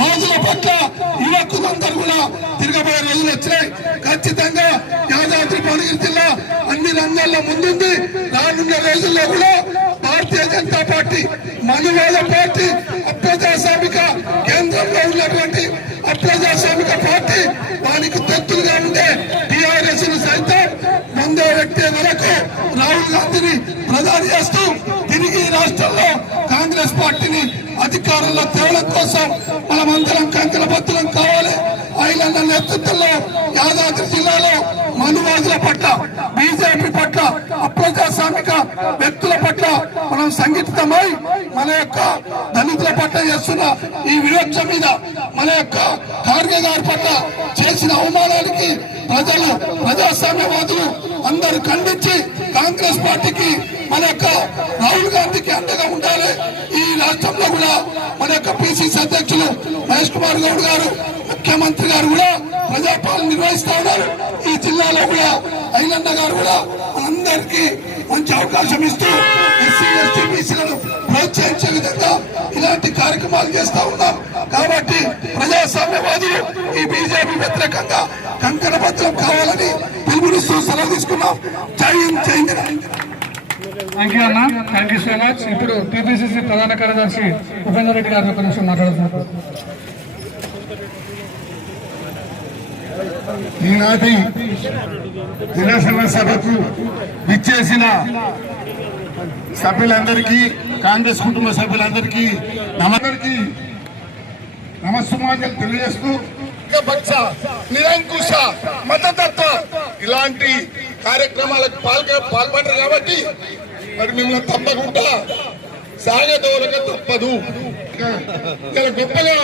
వాదుల పట్ల యువకులందరూ కూడా తిరగబోయే రోజులు వచ్చినాయి. ఖచ్చితంగా యాదాద్రి భువనగిరి జిల్లా అన్ని రంగాల్లో ముందుంది. రానున్న రోజుల్లో కూడా భారతీయ జనతా పార్టీ మనువాద పార్టీ, అప్రజాస్వామిక కేంద్రంలో ఉన్నటువంటి అప్రజాస్వామిక పార్టీ దానికి తొత్తులుగా ఉండే టిఆర్ఎస్ ను సైతం ముందే వ్యక్తి వరకు రాహుల్ గాంధీని ప్రధాని చేస్తూ తిరిగి రాష్ట్రంలో కాంగ్రెస్ పార్టీని అధికారంలో తేవడం కోసం మనమందరం కంకణబద్ధులం కావాలి. ఐలన్న నేతృత్వంలో యాదాద్రి జిల్లాలో మనువాదుల పట్ల, బీజేపీ పట్ల, అప్రజాస్వామిక వ్యక్తుల పట్ల మనం సంఘటితమై మన యొక్క దళితుల పట్ల చేస్తున్న ఈ వివక్ష మీద, మన యొక్క ఖార్గే గారి పట్ల చేసిన అవమానానికి ప్రజలు, ప్రజాస్వామ్యవాదులు అందరూ ఖండించి కాంగ్రెస్ పార్టీకి, మన యొక్క రాహుల్ గాంధీకి అండగా ఉండాలి. ఈ రాష్ట్రంలో కూడా మన యొక్క పిసిసి అధ్యక్షులు మహేష్ కుమార్ గౌడ్ గారు, ముఖ్యమంత్రి గారు కూడా ప్రజాపాలన నిర్వహిస్తా ఉన్నారు. ఈ జిల్లాలో కూడా ఐలన్న గారు కూడా మనందరికీ మంచి అవకాశం ఇస్తూ ఎస్సీ ఎస్టీ బీసీలను ప్రోత్సహించే విధంగా ఇలాంటి కార్యక్రమాలు చేస్తా ఉన్నాం. కాబట్టి ప్రజాస్వామ్యవాదులు ఈ బీజేపీ వ్యతిరేకంగా కంకణబద్ధం కావాలని పిలుపునిస్తూ సెలవు తీసుకున్నాం. జై హింద్, జై హింద్. థ్యాంక్ యూ అన్న, థ్యాంక్ యూ సో మచ్. ఇప్పుడు టీపీసీసీ ప్రధాన కార్యదర్శి ఉపేందర్ రెడ్డి గారు ఒక నిమిషం మాట్లాడుతున్నారు. ఈనాటి నిరసన సభకు విచ్చేసిన సభ్యులందరికీ, కాంగ్రెస్ కుటుంబ సభ్యులందరికీ నమస్సుమాన్యాలు తెలియజేస్తూ నిరంకుశ మతతత్వ ఇలాంటి కార్యక్రమాలకు పాల్పడరు కాబట్టి మరి మిమ్మల్ని తప్పకుండా సాగదోలక తప్పదు. చాలా గొప్పగా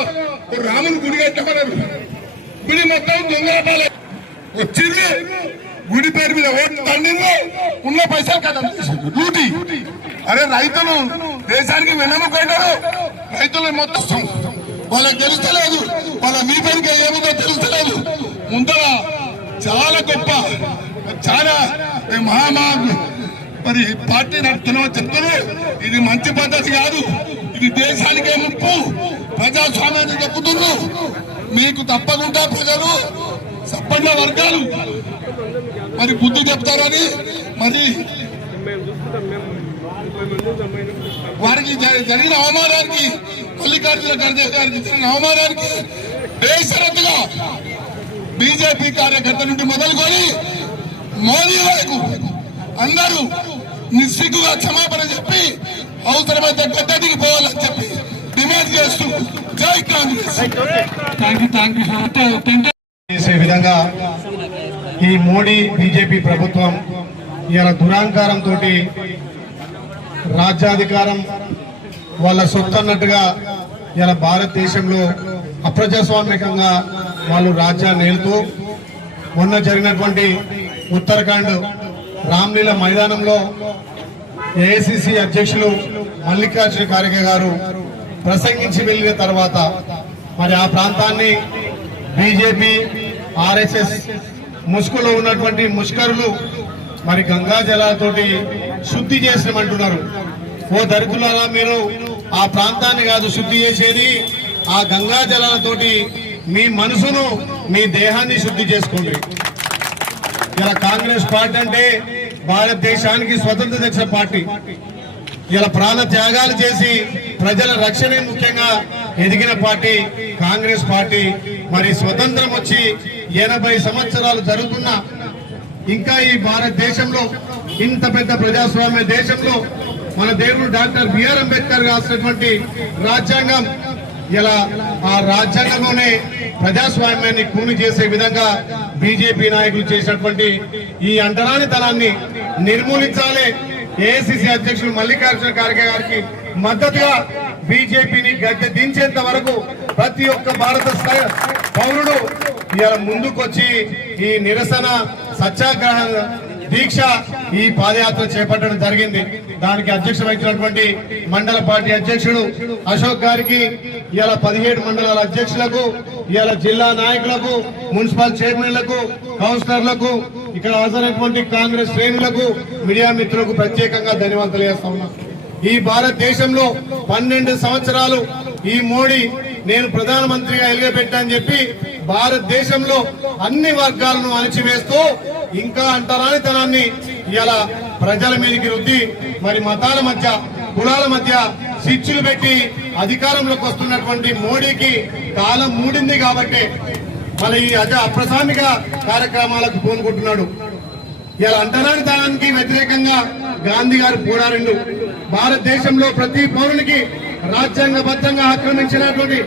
రాముని గుడి కట్టమన్నారు. గుడి మొత్తం దొంగలపాలే వచ్చింది. గుడి పేరు మీద ఓట్లు తండ్రి ఉన్న పైసలు కదా డ్యూటీ. అరే రైతులు దేశానికి వెన్నెముకైనారు. రైతులు మొత్తం వాళ్ళకి తెలుస్తలేదు, వాళ్ళ మీ పేరుకి ఏముందో తెలుస్తలేదు. ముందర చాలా గొప్ప, చాలా మరి పార్టీ నడుపుతున్నామని చెప్తున్నారు. ఇది మంచి పద్ధతి కాదు. ఇది దేశానికే ముప్పు, ప్రజాస్వామ్యాన్ని చెప్పుతున్నారు. మీకు తప్పకుండా ప్రజలు సంపన్న వర్గాలు మరి బుద్ధి చెప్తారని, మరి వారికి జరిగిన అవమానానికి, మల్లికార్జున ఖర్గే గారికి జరిగిన అవమానానికి బేషరతుగా బీజేపీ కార్యకర్త నుండి మొదలుకొని మోదీ వరకు అందరూ నిస్సిగ్గుగా క్షమాపణ చెప్పి అవసరమైతే గద్దెకి పోవాలని చెప్పి డిమాండ్ చేస్తూ జై కాంగ్రెస్. చేసే విధంగా ఈ మోడీ బీజేపీ ప్రభుత్వం ఇలా దురాంకారంతో రాజ్యాధికారం వాళ్ళ సొత్తు అన్నట్టుగా ఇలా భారతదేశంలో అప్రజాస్వామికంగా వాళ్ళు రాజ్యాన్ని ఏలుతూ మొన్న జరిగినటువంటి ఉత్తరాఖండ్ రామ్లీలా మైదానంలో ఏఐసిసి అధ్యక్షులు మల్లికార్జున ఖార్గే గారు ప్రసంగించి వెళ్ళిన తర్వాత మరి ఆ ప్రాంతాన్ని బీజేపీ, ఆర్ఎస్ఎస్ ముసుగులో ఉన్నటువంటి ముష్కరులు మరి గంగా జలాలతోటి శుద్ధి చేసినామంటున్నారు. ఓ దరిద్రులారా, మీరు ఆ ప్రాంతాన్ని కాదు శుద్ధి చేసేది, ఆ గంగా జలాలతోటి మీ మనసును, మీ దేహాన్ని శుద్ధి చేసుకోండి. ఇలా కాంగ్రెస్ పార్టీ అంటే భారతదేశానికి స్వతంత్ర తెచ్చిన పార్టీ. ఇలా ప్రాణ త్యాగాలు చేసి ప్రజల రక్షణ ముఖ్యంగా ఎదిగిన పార్టీ కాంగ్రెస్ పార్టీ. మరి స్వతంత్రం వచ్చి 80 సంవత్సరాలు జరుగుతున్నా ఇంకా ఈ భారతదేశంలో, ఇంత పెద్ద ప్రజాస్వామ్య దేశంలో మన దేవుడు డాక్టర్ బిఆర్ అంబేద్కర్ రాసినటువంటి రాజ్యాంగం, ఇలా ఆ రాజ్యాంగంలోనే ప్రజాస్వామ్యాన్ని కూని చేసే విధంగా బీజేపీ నాయకులు చేసినటువంటి ఈ అంటరానితనాన్ని నిర్మూలించాలి. ఏఐసిసి అధ్యక్షులు మల్లికార్జున ఖార్గే గారికి మద్దతుగా బీజేపీని గద్దె దించేంత వరకు ప్రతి ఒక్క భారత పౌరుడు ఇలా ముందుకొచ్చి ఈ నిరసన సత్యాగ్రహ దీక్ష, ఈ పాదయాత్ర చేపట్టడం జరిగింది. దానికి అధ్యక్షత వహించినటువంటి మండల పార్టీ అధ్యక్షుడు అశోక్ గారికి, ఇలా 17 మండలాల అధ్యక్షులకు, ఇలా జిల్లా నాయకులకు, మున్సిపల్ చైర్మన్లకు, కౌన్సిలర్లకు, ఇక్కడ హాజరైనటువంటి కాంగ్రెస్ శ్రేణులకు, మీడియా మిత్రులకు ప్రత్యేకంగా ధన్యవాదాలు తెలియజేస్తా ఉన్నా. ఈ భారతదేశంలో 12 సంవత్సరాలు ఈ మోడీ నేను ప్రధానమంత్రిగా ఎలుగబెట్టానని చెప్పి భారతదేశంలో అన్ని వర్గాలను అణచివేస్తూ ఇంకా అంటరానితనాన్ని ఇలా ప్రజల మీదకి రుద్ది మరి మతాల మధ్య, కులాల మధ్య చిచ్చులు పెట్టి అధికారంలోకి వస్తున్నటువంటి మోడీకి కాలం మూడింది కాబట్టి మన ఈ అప్రసామిక కార్యక్రమాలకు పూనుకుంటున్నాడు. ఇలా అంటరానితనానికి వ్యతిరేకంగా గాంధీ గారు పోరాడిండు. భారతదేశంలో ప్రతి పౌరునికి రాజ్యాంగబద్ధంగా సక్రమించినటువంటి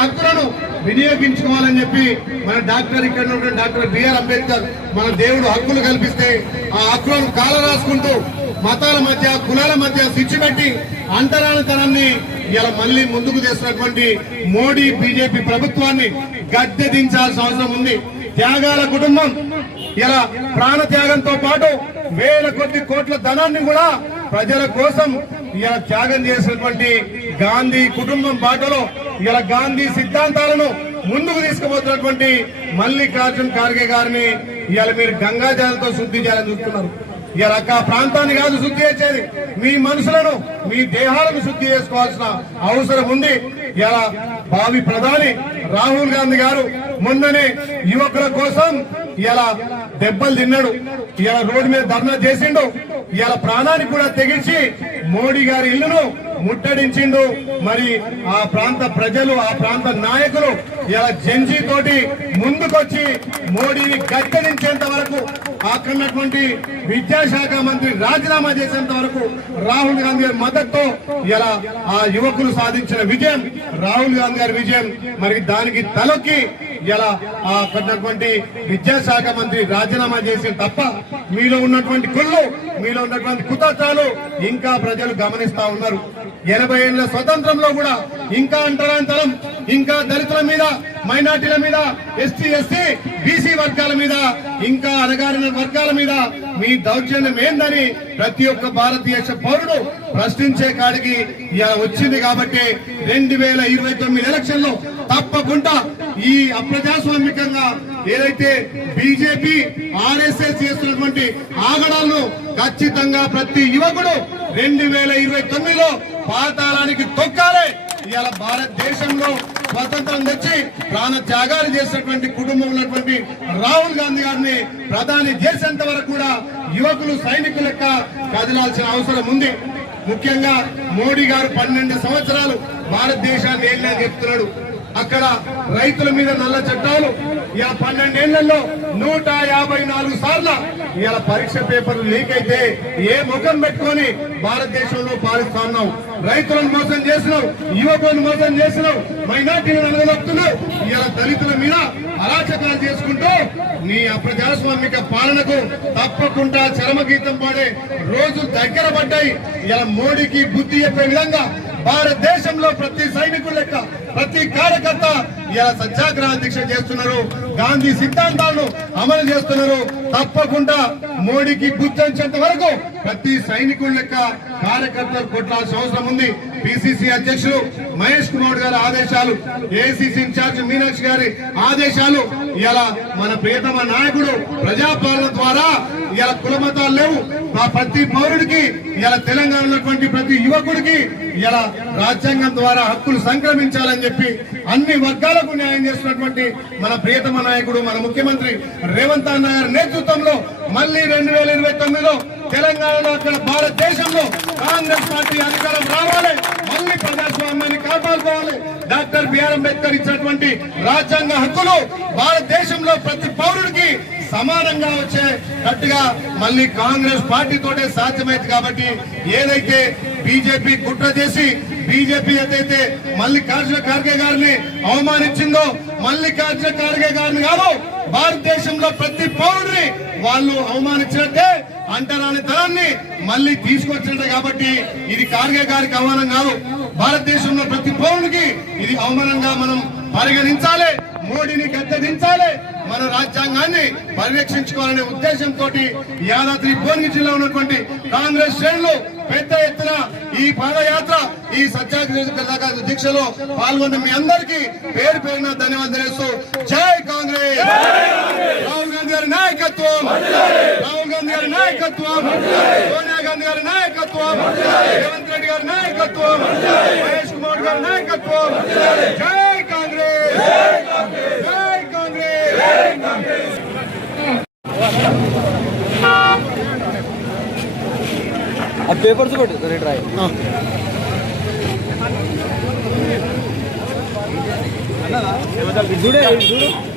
హక్కులను వినియోగించుకోవాలని చెప్పి మన ఇక్కడ ఉన్నటువంటి డాక్టర్ బిఆర్ అంబేద్కర్ మన దేవుడు హక్కులు కల్పిస్తే ఆ హక్కులను కాల రాసుకుంటూ మతాల మధ్య కులాల మధ్య శిక్ష పెట్టి అంటరానితనాన్ని ఇలా మళ్ళీ ముందుకు తెస్తున్నటువంటి మోడీ బీజేపీ ప్రభుత్వాన్ని గద్దె దించాల్సిన అవసరం ఉంది. త్యాగాల కుటుంబం ఇలా ప్రాణ త్యాగంతో పాటు వేల కొద్ది కోట్ల ధనాన్ని కూడా ప్రజల కోసం ఇలా త్యాగం చేసినటువంటి గాంధీ కుటుంబం బాటలో ఇలా గాంధీ సిద్ధాంతాలను ముందుకు తీసుకుపోతున్నటువంటి మల్లికార్జున్ ఖార్గే గారిని ఇవాళ మీరు గంగాజలంతో శుద్ధి చేయాలని చూస్తున్నారు. ఇలా ప్రాంతాన్ని కాదు శుద్ధి చేసేది, మీ మనసులను మీ దేహాలను శుద్ధి చేసుకోవాల్సిన అవసరం ఉంది. ఇలా భావి ప్రధాని రాహుల్ గాంధీ గారు మొన్ననే యువకుల కోసం ఇలా దెబ్బలు తిన్నాడు, ఇలా రోడ్డు మీద ధర్నా చేసిండు, ఇలా ప్రాణానికి కూడా తెగించి మోడీ గారి ఇల్లును ముట్టడించిండు. మరి ఆ ప్రాంత ప్రజలు ఆ ప్రాంత నాయకులు ఇలా జంజీ తోటి ముందుకొచ్చి మోడీని గద్దెదించేంత వరకు అక్కడున్నటువంటి విద్యాశాఖ మంత్రి రాజీనామా చేసేంత వరకు రాహుల్ గాంధీ గారి మద్దతుతో ఇలా ఆ యువకులు సాధించిన విజయం రాహుల్ గాంధీ గారి విజయం. మరి దానికి తలొక్కి ఇలా అక్కడున్నటువంటి విద్యాశాఖ మంత్రి రాజీనామా చేసి తప్ప మీలో ఉన్నటువంటి కుళ్ళు మీలో ఉన్నటువంటి కుతంత్రాలు ఇంకా ప్రజలు గమనిస్తా ఉన్నారు. 80 ఏళ్ల స్వతంత్రంలో కూడా ఇంకా అంటరానితనం, ఇంకా దళితుల మీద, మైనార్టీల మీద, ఎస్టీ ఎస్సీ బీసీ వర్గాల మీద, ఇంకా అణగారిన వర్గాల మీద మీ దౌర్జన్యం ఏందని ప్రతి ఒక్క భారతదేశ పౌరుడు ప్రశ్నించే కాడికి ఇలా వచ్చింది. కాబట్టి 2029 ఎలక్షన్ లో తప్పకుండా ఈ అప్రజాస్వామికంగా ఏదైతే బీజేపీ ఆర్ఎస్ఎస్ చేస్తున్నటువంటి ఆగడాలను ఖచ్చితంగా ప్రతి యువకుడు 2029లో పాతాళానికి తొక్కాలి. ఇవాళ భారతదేశంలో స్వతంత్రం తెచ్చి ప్రాణ త్యాగాలు చేసినటువంటి కుటుంబం ఉన్నటువంటి రాహుల్ గాంధీ గారిని ప్రధాని చేసేంత వరకు కూడా యువకులు సైనికుల లెక్క కదలాల్సిన అవసరం ఉంది. ముఖ్యంగా మోడీ గారు 12 సంవత్సరాలు భారతదేశాన్ని ఏళ్ళని చెప్తున్నాడు. అక్కడ రైతుల మీద నల్ల చట్టాలు, ఇలా 12 ఏళ్లలో 154 సార్లు ఇలా పరీక్ష పేపర్లు లీక్ అయితే ఏ ముఖం పెట్టుకొని భారతదేశంలో పాలిస్తా ఉన్నావు? రైతులను మోసం చేసినావు, యువకులను మోసం చేసినావు, మైనార్టీలను అనగదొక్కుతున్నావు, ఇలా దళితుల మీద అరాచకాలు చేసుకుంటూ నీ అప్రజాస్వామిక పాలనకు తప్పకుండా చరమగీతం పాడే రోజు దగ్గర పడ్డాయి. ఇలా మోడీకి బుద్ధి చెప్పే విధంగా భారతదేశంలో ప్రతి సైనికుల లెక్క ప్రతి కార్యకర్త ఇలా సత్యాగ్రహ దీక్ష చేస్తున్నారు, గాంధీ సిద్ధాంతాలను అమలు చేస్తున్నారు. తప్పకుండా మోడీకి బుద్ధించేంత వరకు ప్రతి సైనికుల లెక్క కార్యకర్తలు కొట్టాల్సిన అవసరం ఉంది. పిసిసి అధ్యక్షులు మహేష్ కుమార్ గారి ఆదేశాలు, ఏఐసిసి ఇన్ఛార్జ్ మీనాక్షి గారి ఆదేశాలు, ఇలా మన ప్రియతమ నాయకుడు ప్రజాపాలన ద్వారా ఇలా కులమతాలు లేవు, ప్రతి పౌరుడికి ఇలా తెలంగాణ ఉన్నటువంటి ప్రతి యువకుడికి ఇలా రాజ్యాంగం ద్వారా హక్కులు సంక్రమించాలని చెప్పి అన్ని వర్గాలకు న్యాయం చేస్తున్నటువంటి మన ప్రియతమ నాయకుడు మన ముఖ్యమంత్రి రేవంత్ అన్న గారి నేతృత్వంలో మళ్ళీ 2029లో తెలంగాణలో అక్కడ భారతదేశంలో కాంగ్రెస్ పార్టీ అధికారం రావాలి, మళ్ళీ ప్రజాస్వామ్యాన్ని కాపాడుకోవాలి. డాక్టర్ బిఆర్ అంబేద్కర్ ఇచ్చినటువంటి రాజ్యాంగ హక్కులు భారతదేశంలో ప్రతి పౌరుడికి సమానంగా వచ్చేటట్టుగా మళ్ళీ కాంగ్రెస్ పార్టీతోటే సాధ్యమైంది. కాబట్టి ఏదైతే బీజేపీ కుట్ర చేసి బీజేపీ ఏదైతే మల్లికార్జున ఖార్గే గారిని అవమానించిందో, మల్లికార్జున ఖార్గే గారిని కాదు భారతదేశంలో ప్రతి పౌరుడిని వాళ్ళు అవమానించినట్టే అంటరానితనాన్ని మళ్ళీ తీసుకొచ్చినట్టే. కాబట్టి ఇది ఖార్గే గారికి అవమానం కాదు, భారతదేశంలో ప్రతి పౌరునికి ఇది అవమానంగా మనం పరిగణించాలి. మోడీని గద్దెదించాలి, మన రాజ్యాంగాన్ని పరిరక్షించుకోవాలనే ఉద్దేశంతో యాదాద్రి భువనగిరి జిల్లా ఉన్నటువంటి కాంగ్రెస్ శ్రేణులు పెద్ద ఎత్తున ఈ పాదయాత్ర ఈ సత్యాగ్రహ దీక్షలో పాల్గొన్న మీ అందరికీ పేరు పేరున ధన్యవాదాలు తెలుస్తూ జై కాంగ్రెస్. రాహుల్ గాంధీ గారి నాయకత్వం, రాహుల్ గాంధీ గారి నాయకత్వం, సోనియా గాంధీ గారి నాయకత్వం, రేవంత్ రెడ్డి గారి నాయకత్వం, మహేష్ కుమార్ గారి నాయకత్వం. జై కాంగ్రెస్, జై కాంగ్రెస్, జై కాంగ్రెస్. ఆ పేపర్స్ కొట్టు రైట్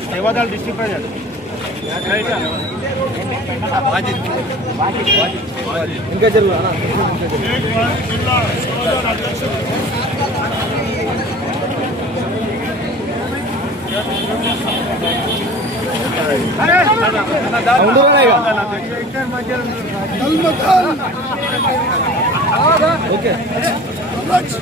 సేవాదాల్ డిస్ట్రిక్ట్ ప్రెసిడెంట్ ఇంకా జరుగు ఓకే ఖర్చు